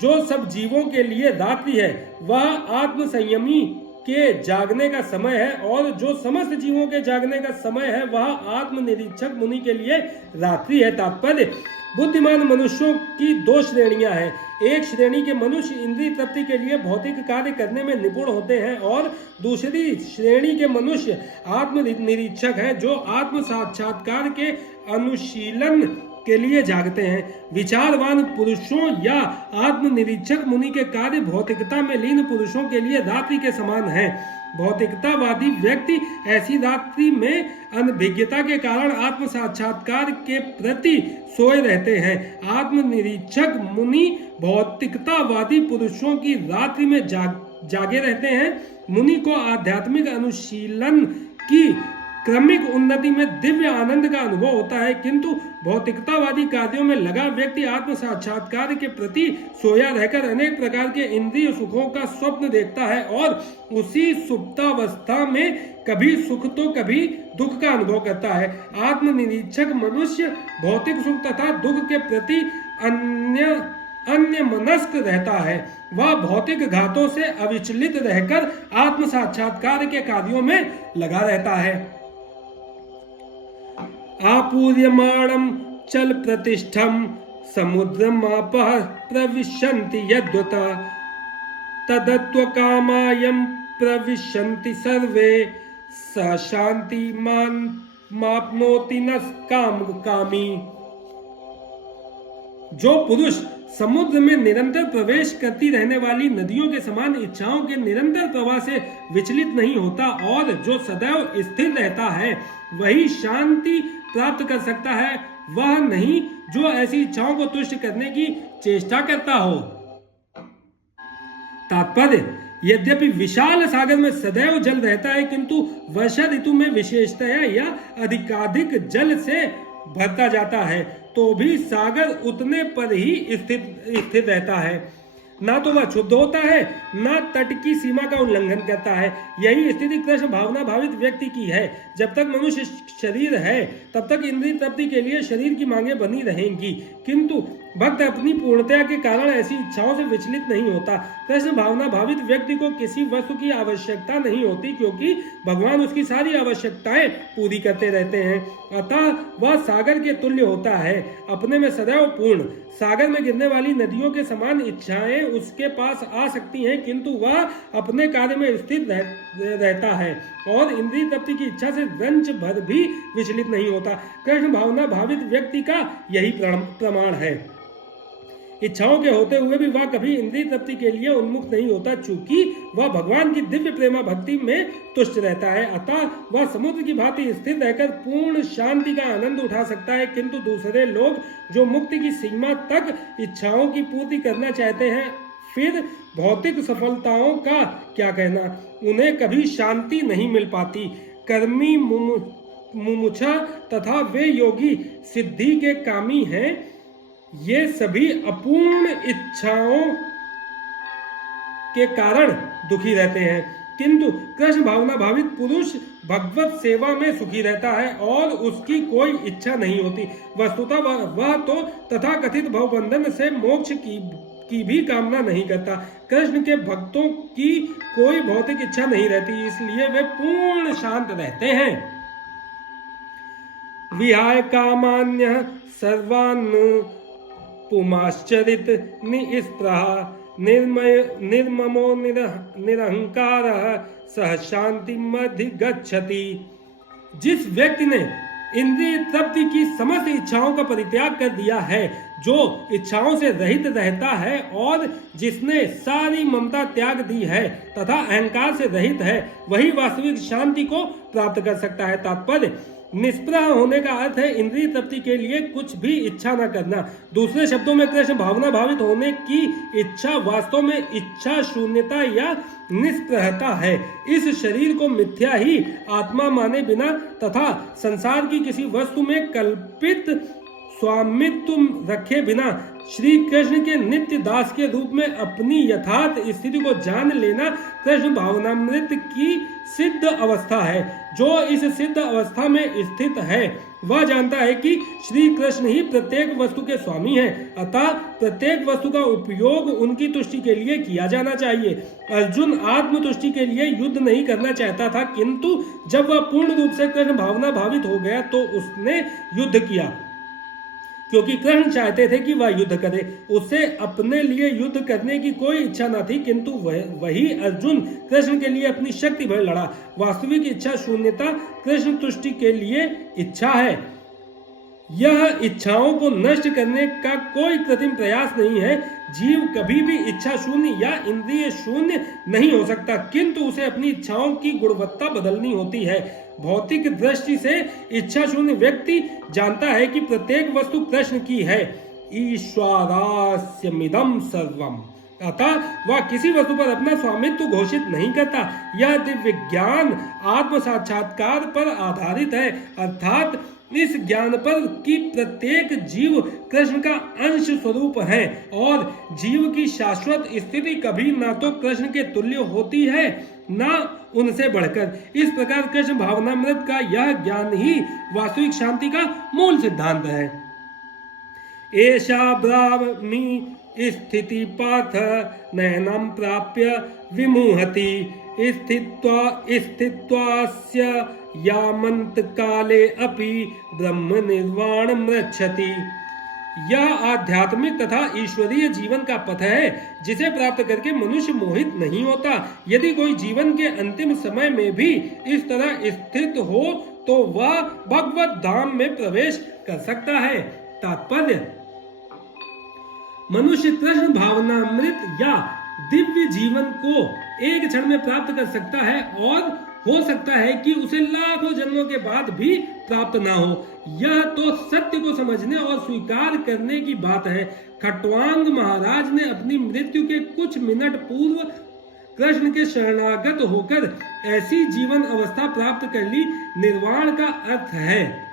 जो सब जीवों के लिए रात्रि है वह आत्म संयमी के जागने का समय है, और जो समस्त जीवों के जागने का समय है वह आत्म निरीक्षक मुनि के लिए रात्रि है। तात्पर्य, बुद्धिमान मनुष्यों की दो श्रेणियां हैं। एक श्रेणी के मनुष्य इंद्रिय तृप्ति के लिए भौतिक कार्य करने में निपुण होते हैं, और दूसरी श्रेणी के मनुष्य आत्म निरीक्षक हैं जो आत्म साक्षात्कार के अनुशीलन के लिए जागते हैं। विचारवान पुरुषों या आत्म निरीक्षक मुनि के कार्य भौतिकता में लीन पुरुषों के लिए रात्रि के समान है। भौतिकतावादी व्यक्ति ऐसी रात्रि में अनभिज्ञता के कारण आत्म साक्षात्कार के प्रति सोए रहते हैं। आत्म निरीक्षक मुनि भौतिकतावादी पुरुषों की रात्रि में जागे रहते हैं। मुनि को आध्यात्मिक अनुशीलन की क्रमिक उन्नति में दिव्य आनंद का अनुभव होता है, किंतु भौतिकतावादी कार्यों में लगा व्यक्ति आत्म साक्षात्कार के प्रति सोया रहकर अनेक प्रकार के इंद्रिय सुखों का स्वप्न देखता है और उसी सुप्तावस्था में कभी सुख तो कभी दुख का अनुभव करता है। आत्मनिरीक्षक मनुष्य भौतिक सुख तथा दुख के प्रति अन्य मनस्क रहता है। वह भौतिक घातों से अविचलित रहकर आत्म साक्षात्कार के कार्यों में लगा रहता है। आपूर्यमाणं चल प्रतिष्ठं समुद्रमापः प्रविशन्ति यद्वत तदत्वकामायं प्रविशन्ति सर्वे स शान्तिमाप्नोति न कामी। जो पुरुष समुद्र में निरंतर प्रवेश करती रहने वाली नदियों के समान इच्छाओं के निरंतर प्रवाह से विचलित नहीं होता और जो सदैव स्थिर रहता है, वही शांति प्राप्त कर सकता है, वह नहीं जो ऐसी इच्छाओं को तुष्ट करने की चेष्टा करता हो। तात्पर्य, यद्यपि विशाल सागर में सदैव जल रहता है, किंतु वर्षा ऋतु में विशेषतया या अधिकाधिक जल से भरता जाता है, तो भी सागर उतने पर ही स्थित रहता है। ना तो वह क्षुब्ध होता है, ना तट की सीमा का उल्लंघन करता है। यही स्थिति कृष्ण भावना भावित व्यक्ति की है। जब तक मनुष्य शरीर है तब तक इंद्रिय तृप्ति के लिए शरीर की मांगें बनी रहेंगी, किंतु भक्त अपनी पूर्णता के कारण ऐसी इच्छाओं से विचलित नहीं होता। कृष्ण भावना भावित व्यक्ति को किसी वस्तु की आवश्यकता नहीं होती, क्योंकि भगवान उसकी सारी आवश्यकताएं पूरी करते रहते हैं। अतः वह सागर के तुल्य होता है, अपने में सदैव पूर्ण। सागर में गिरने वाली नदियों के समान इच्छाएं उसके पास आ सकती हैं, किंतु वह अपने कार्य में स्थिर रहता है और इंद्रिय तृप्ति की इच्छा से रंच भर भी विचलित नहीं होता। कृष्ण भावना भावित व्यक्ति का यही प्रमाण है। इच्छाओं के होते हुए भी वह कभी इंद्रिय तृप्ति के लिए उन्मुख नहीं होता, चूंकि वह भगवान की दिव्य प्रेमा भक्ति में तुष्ट रहता है। अतः वह समुद्र की भांति स्थिर रहकर पूर्ण शांति का आनंद उठा सकता है, किंतु दूसरे लोग जो मुक्ति की सीमा तक इच्छाओं की पूर्ति करना चाहते हैं, फिर भौतिक सफलताओं का क्या कहना, उन्हें कभी शांति नहीं मिल पाती। कर्मी मुमुक्षा तथा वे योगी सिद्धि के कामी हैं, ये सभी अपूर्ण इच्छाओं के कारण दुखी रहते हैं, किंतु कृष्ण भावना भावित पुरुष भगवत सेवा में सुखी रहता है और उसकी कोई इच्छा नहीं होती। वस्तुतः वह तो तथा कथित भवबंधन से मोक्ष की भी कामना नहीं करता। कृष्ण के भक्तों की कोई भौतिक इच्छा नहीं रहती, इसलिए वे पूर्ण शांत रहते हैं। विहाय कामान्य सर्वान् पुमाश्चरित निस्पृहा निर्ममो निरहंकार सह शांति अधिगच्छति। जिस व्यक्ति ने इंद्रिय तृप्ति की समस्त इच्छाओं का परित्याग कर दिया है, जो इच्छाओं से रहित रहता है और जिसने सारी ममता त्याग दी है तथा अहंकार से रहित है, वही वास्तविक शांति को प्राप्त कर सकता है। तात्पर्य निष्प्रह होने का अर्थ है इंद्रिय तृप्ति के लिए कुछ भी इच्छा न करना। दूसरे शब्दों में कृष्ण भावना भावित होने की इच्छा वास्तव में इच्छा शून्यता या निष्प्रहता है। इस शरीर को मिथ्या ही आत्मा माने बिना तथा संसार की किसी वस्तु में कल्पित स्वामित्व रखे बिना श्री कृष्ण के नित्य दास के रूप में अपनी यथार्थ स्थिति को जान लेना कृष्ण भावनामृत की सिद्ध अवस्था है। जो इस सिद्ध अवस्था में स्थित है वह जानता है कि श्री कृष्ण ही प्रत्येक वस्तु के स्वामी हैं, अतः प्रत्येक वस्तु का उपयोग उनकी तुष्टि के लिए किया जाना चाहिए। अर्जुन आत्म तुष्टि के लिए युद्ध नहीं करना चाहता था, किंतु जब वह पूर्ण रूप से कृष्ण भावना भावित हो गया तो उसने युद्ध किया, क्योंकि कृष्ण चाहते थे कि वह युद्ध करे। उससे अपने लिए युद्ध करने की कोई इच्छा न थी, किंतु वही अर्जुन कृष्ण के लिए अपनी शक्ति भर लड़ा। वास्तविक इच्छा शून्यता कृष्ण तुष्टि के लिए इच्छा है। यह इच्छाओं को नष्ट करने का कोई कृत्रिम प्रयास नहीं है। जीव कभी भी इच्छा शून्य या इंद्रिय शून्य नहीं हो सकता, किंतु उसे अपनी इच्छाओं की गुणवत्ता बदलनी होती है। भौतिक दृष्टि से इच्छा शून्य व्यक्ति जानता है कि प्रत्येक वस्तु कृष्ण की है। ईश्वरास्यमिदं सर्वम, अतः वह किसी वस्तु पर अपना स्वामित्व घोषित नहीं करता। यह दिव्य ज्ञान आत्म साक्षात्कार पर आधारित है, अर्थात इस ज्ञान पर कि प्रत्येक जीव कृष्ण का अंश स्वरूप है और जीव की शाश्वत स्थिति कभी ना तो कृष्ण के तुल्य होती है ना उनसे बढ़कर। इस प्रकार कृष्ण भावनामृत का यह ज्ञान ही वास्तविक शांति का मूल सिद्धांत है। एषा ब्राह्मी स्थिति पार्थ नयनम प्राप्य विमुहति स्थित्वास्य यामंत काले अपि ब्रह्म निर्वाण मृच्छति। यह आध्यात्मिक तथा ईश्वरीय जीवन का पथ है जिसे प्राप्त करके मनुष्य मोहित नहीं होता। यदि कोई जीवन के अंतिम समय में भी इस तरह स्थित हो तो वह भगवत धाम में प्रवेश कर सकता है। तात्पर्य मनुष्य कृष्ण भावनामृत या दिव्य जीवन को एक क्षण में प्राप्त कर सकता है और हो सकता है कि उसे लाखों जन्मों के बाद भी प्राप्त ना हो। यह तो सत्य को समझने और स्वीकार करने की बात है। खट्वांग महाराज ने अपनी मृत्यु के कुछ मिनट पूर्व कृष्ण के शरणागत होकर ऐसी जीवन अवस्था प्राप्त कर ली। निर्वाण का अर्थ है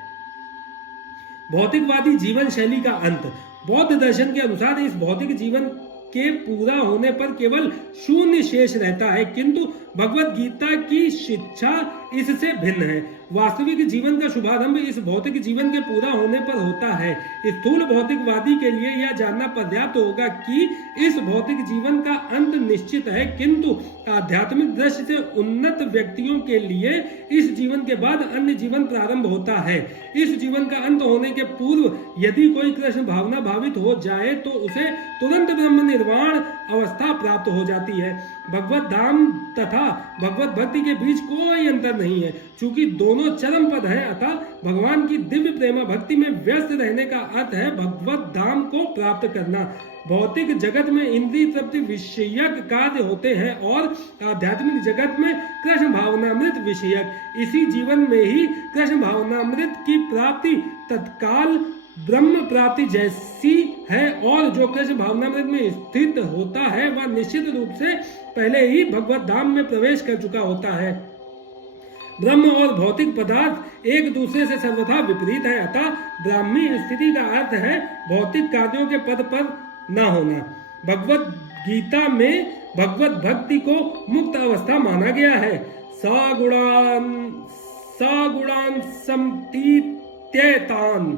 भौतिकवादी जीवन शैली का अंत। बौद्ध दर्शन के अनुसार इस भौतिक जीवन के पूरा होने पर केवल शून्य शेष रहता है, किंतु भगवत गीता की शिक्षा इससे भिन्न है। वास्तविक जीवन का शुभारंभ इस भौतिक जीवन के पूरा होने पर होता है। स्थूल भौतिकवादी के लिए यह जानना पर्याप्त होगा कि इस भौतिक जीवन का अंत निश्चित है, किंतु आध्यात्मिक दृष्टि से उन्नत व्यक्तियों के लिए इस जीवन के बाद अन्य जीवन प्रारंभ होता है। इस जीवन का अंत होने के पूर्व यदि कोई कृष्ण भावना भावित हो जाए तो उसे तुरंत ब्रह्म निर्वाण अवस्था प्राप्त हो जाती है। भगवत धाम तथा भगवत भक्ति के बीच कोई अंतर नहीं है। चूंकि दोनों चरम पद हैं, अतः भगवान की दिव्य प्रेमा भक्ति में व्यस्त रहने का अर्थ है भगवत धाम को प्राप्त करना। भौतिक जगत में इंद्रिय तृप्ति विषयक कार्य होते हैं और आध्यात्मिक जगत में कृष्ण भावनामृत विषयक। इसी जीवन में ही कृष्ण भावनामृत की प्राप्ति तत्काल ब्रह्म प्राप्ति जैसी है और जो कृष्ण भावनामृत में स्थित होता है वह निश्चित रूप से पहले ही भगवत धाम में प्रवेश कर चुका होता है। ब्रह्म और भौतिक पदार्थ एक दूसरे से सर्वथा विपरीत है, अतः ब्राह्मी स्थिति का अर्थ है भौतिक कार्यों के पद पर न होना। भगवत गीता में भगवत भक्ति को मुक्त अवस्था माना गया है। सगुणान समतीत्येतान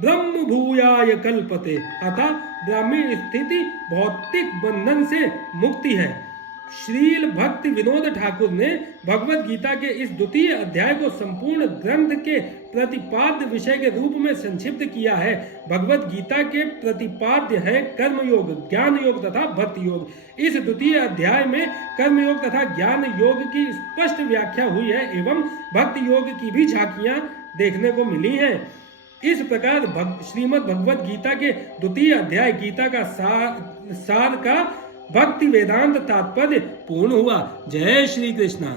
ब्रह्म भूयाय कल्पते। अतः ब्राह्मी स्थिति भौतिक बंधन से मुक्ति है। श्रील भक्ति विनोद ठाकुर ने भगवत गीता के इस द्वितीय अध्याय को संपूर्ण ग्रंथ के प्रतिपाद्य विषय के रूप में संक्षिप्त किया है। भगवत गीता के प्रतिपाद्य है कर्म योग, ज्ञान योग तथा भक्ति योग। इस द्वितीय अध्याय में कर्म योग तथा ज्ञान योग की स्पष्ट व्याख्या हुई है एवं भक्ति योग की भी झांकियां देखने को मिली हैं। इस प्रकार श्रीमद् भगवत गीता के द्वितीय अध्याय गीता का सार का भक्ति वेदांत तात्पर्य पूर्ण हुआ। जय श्री कृष्ण।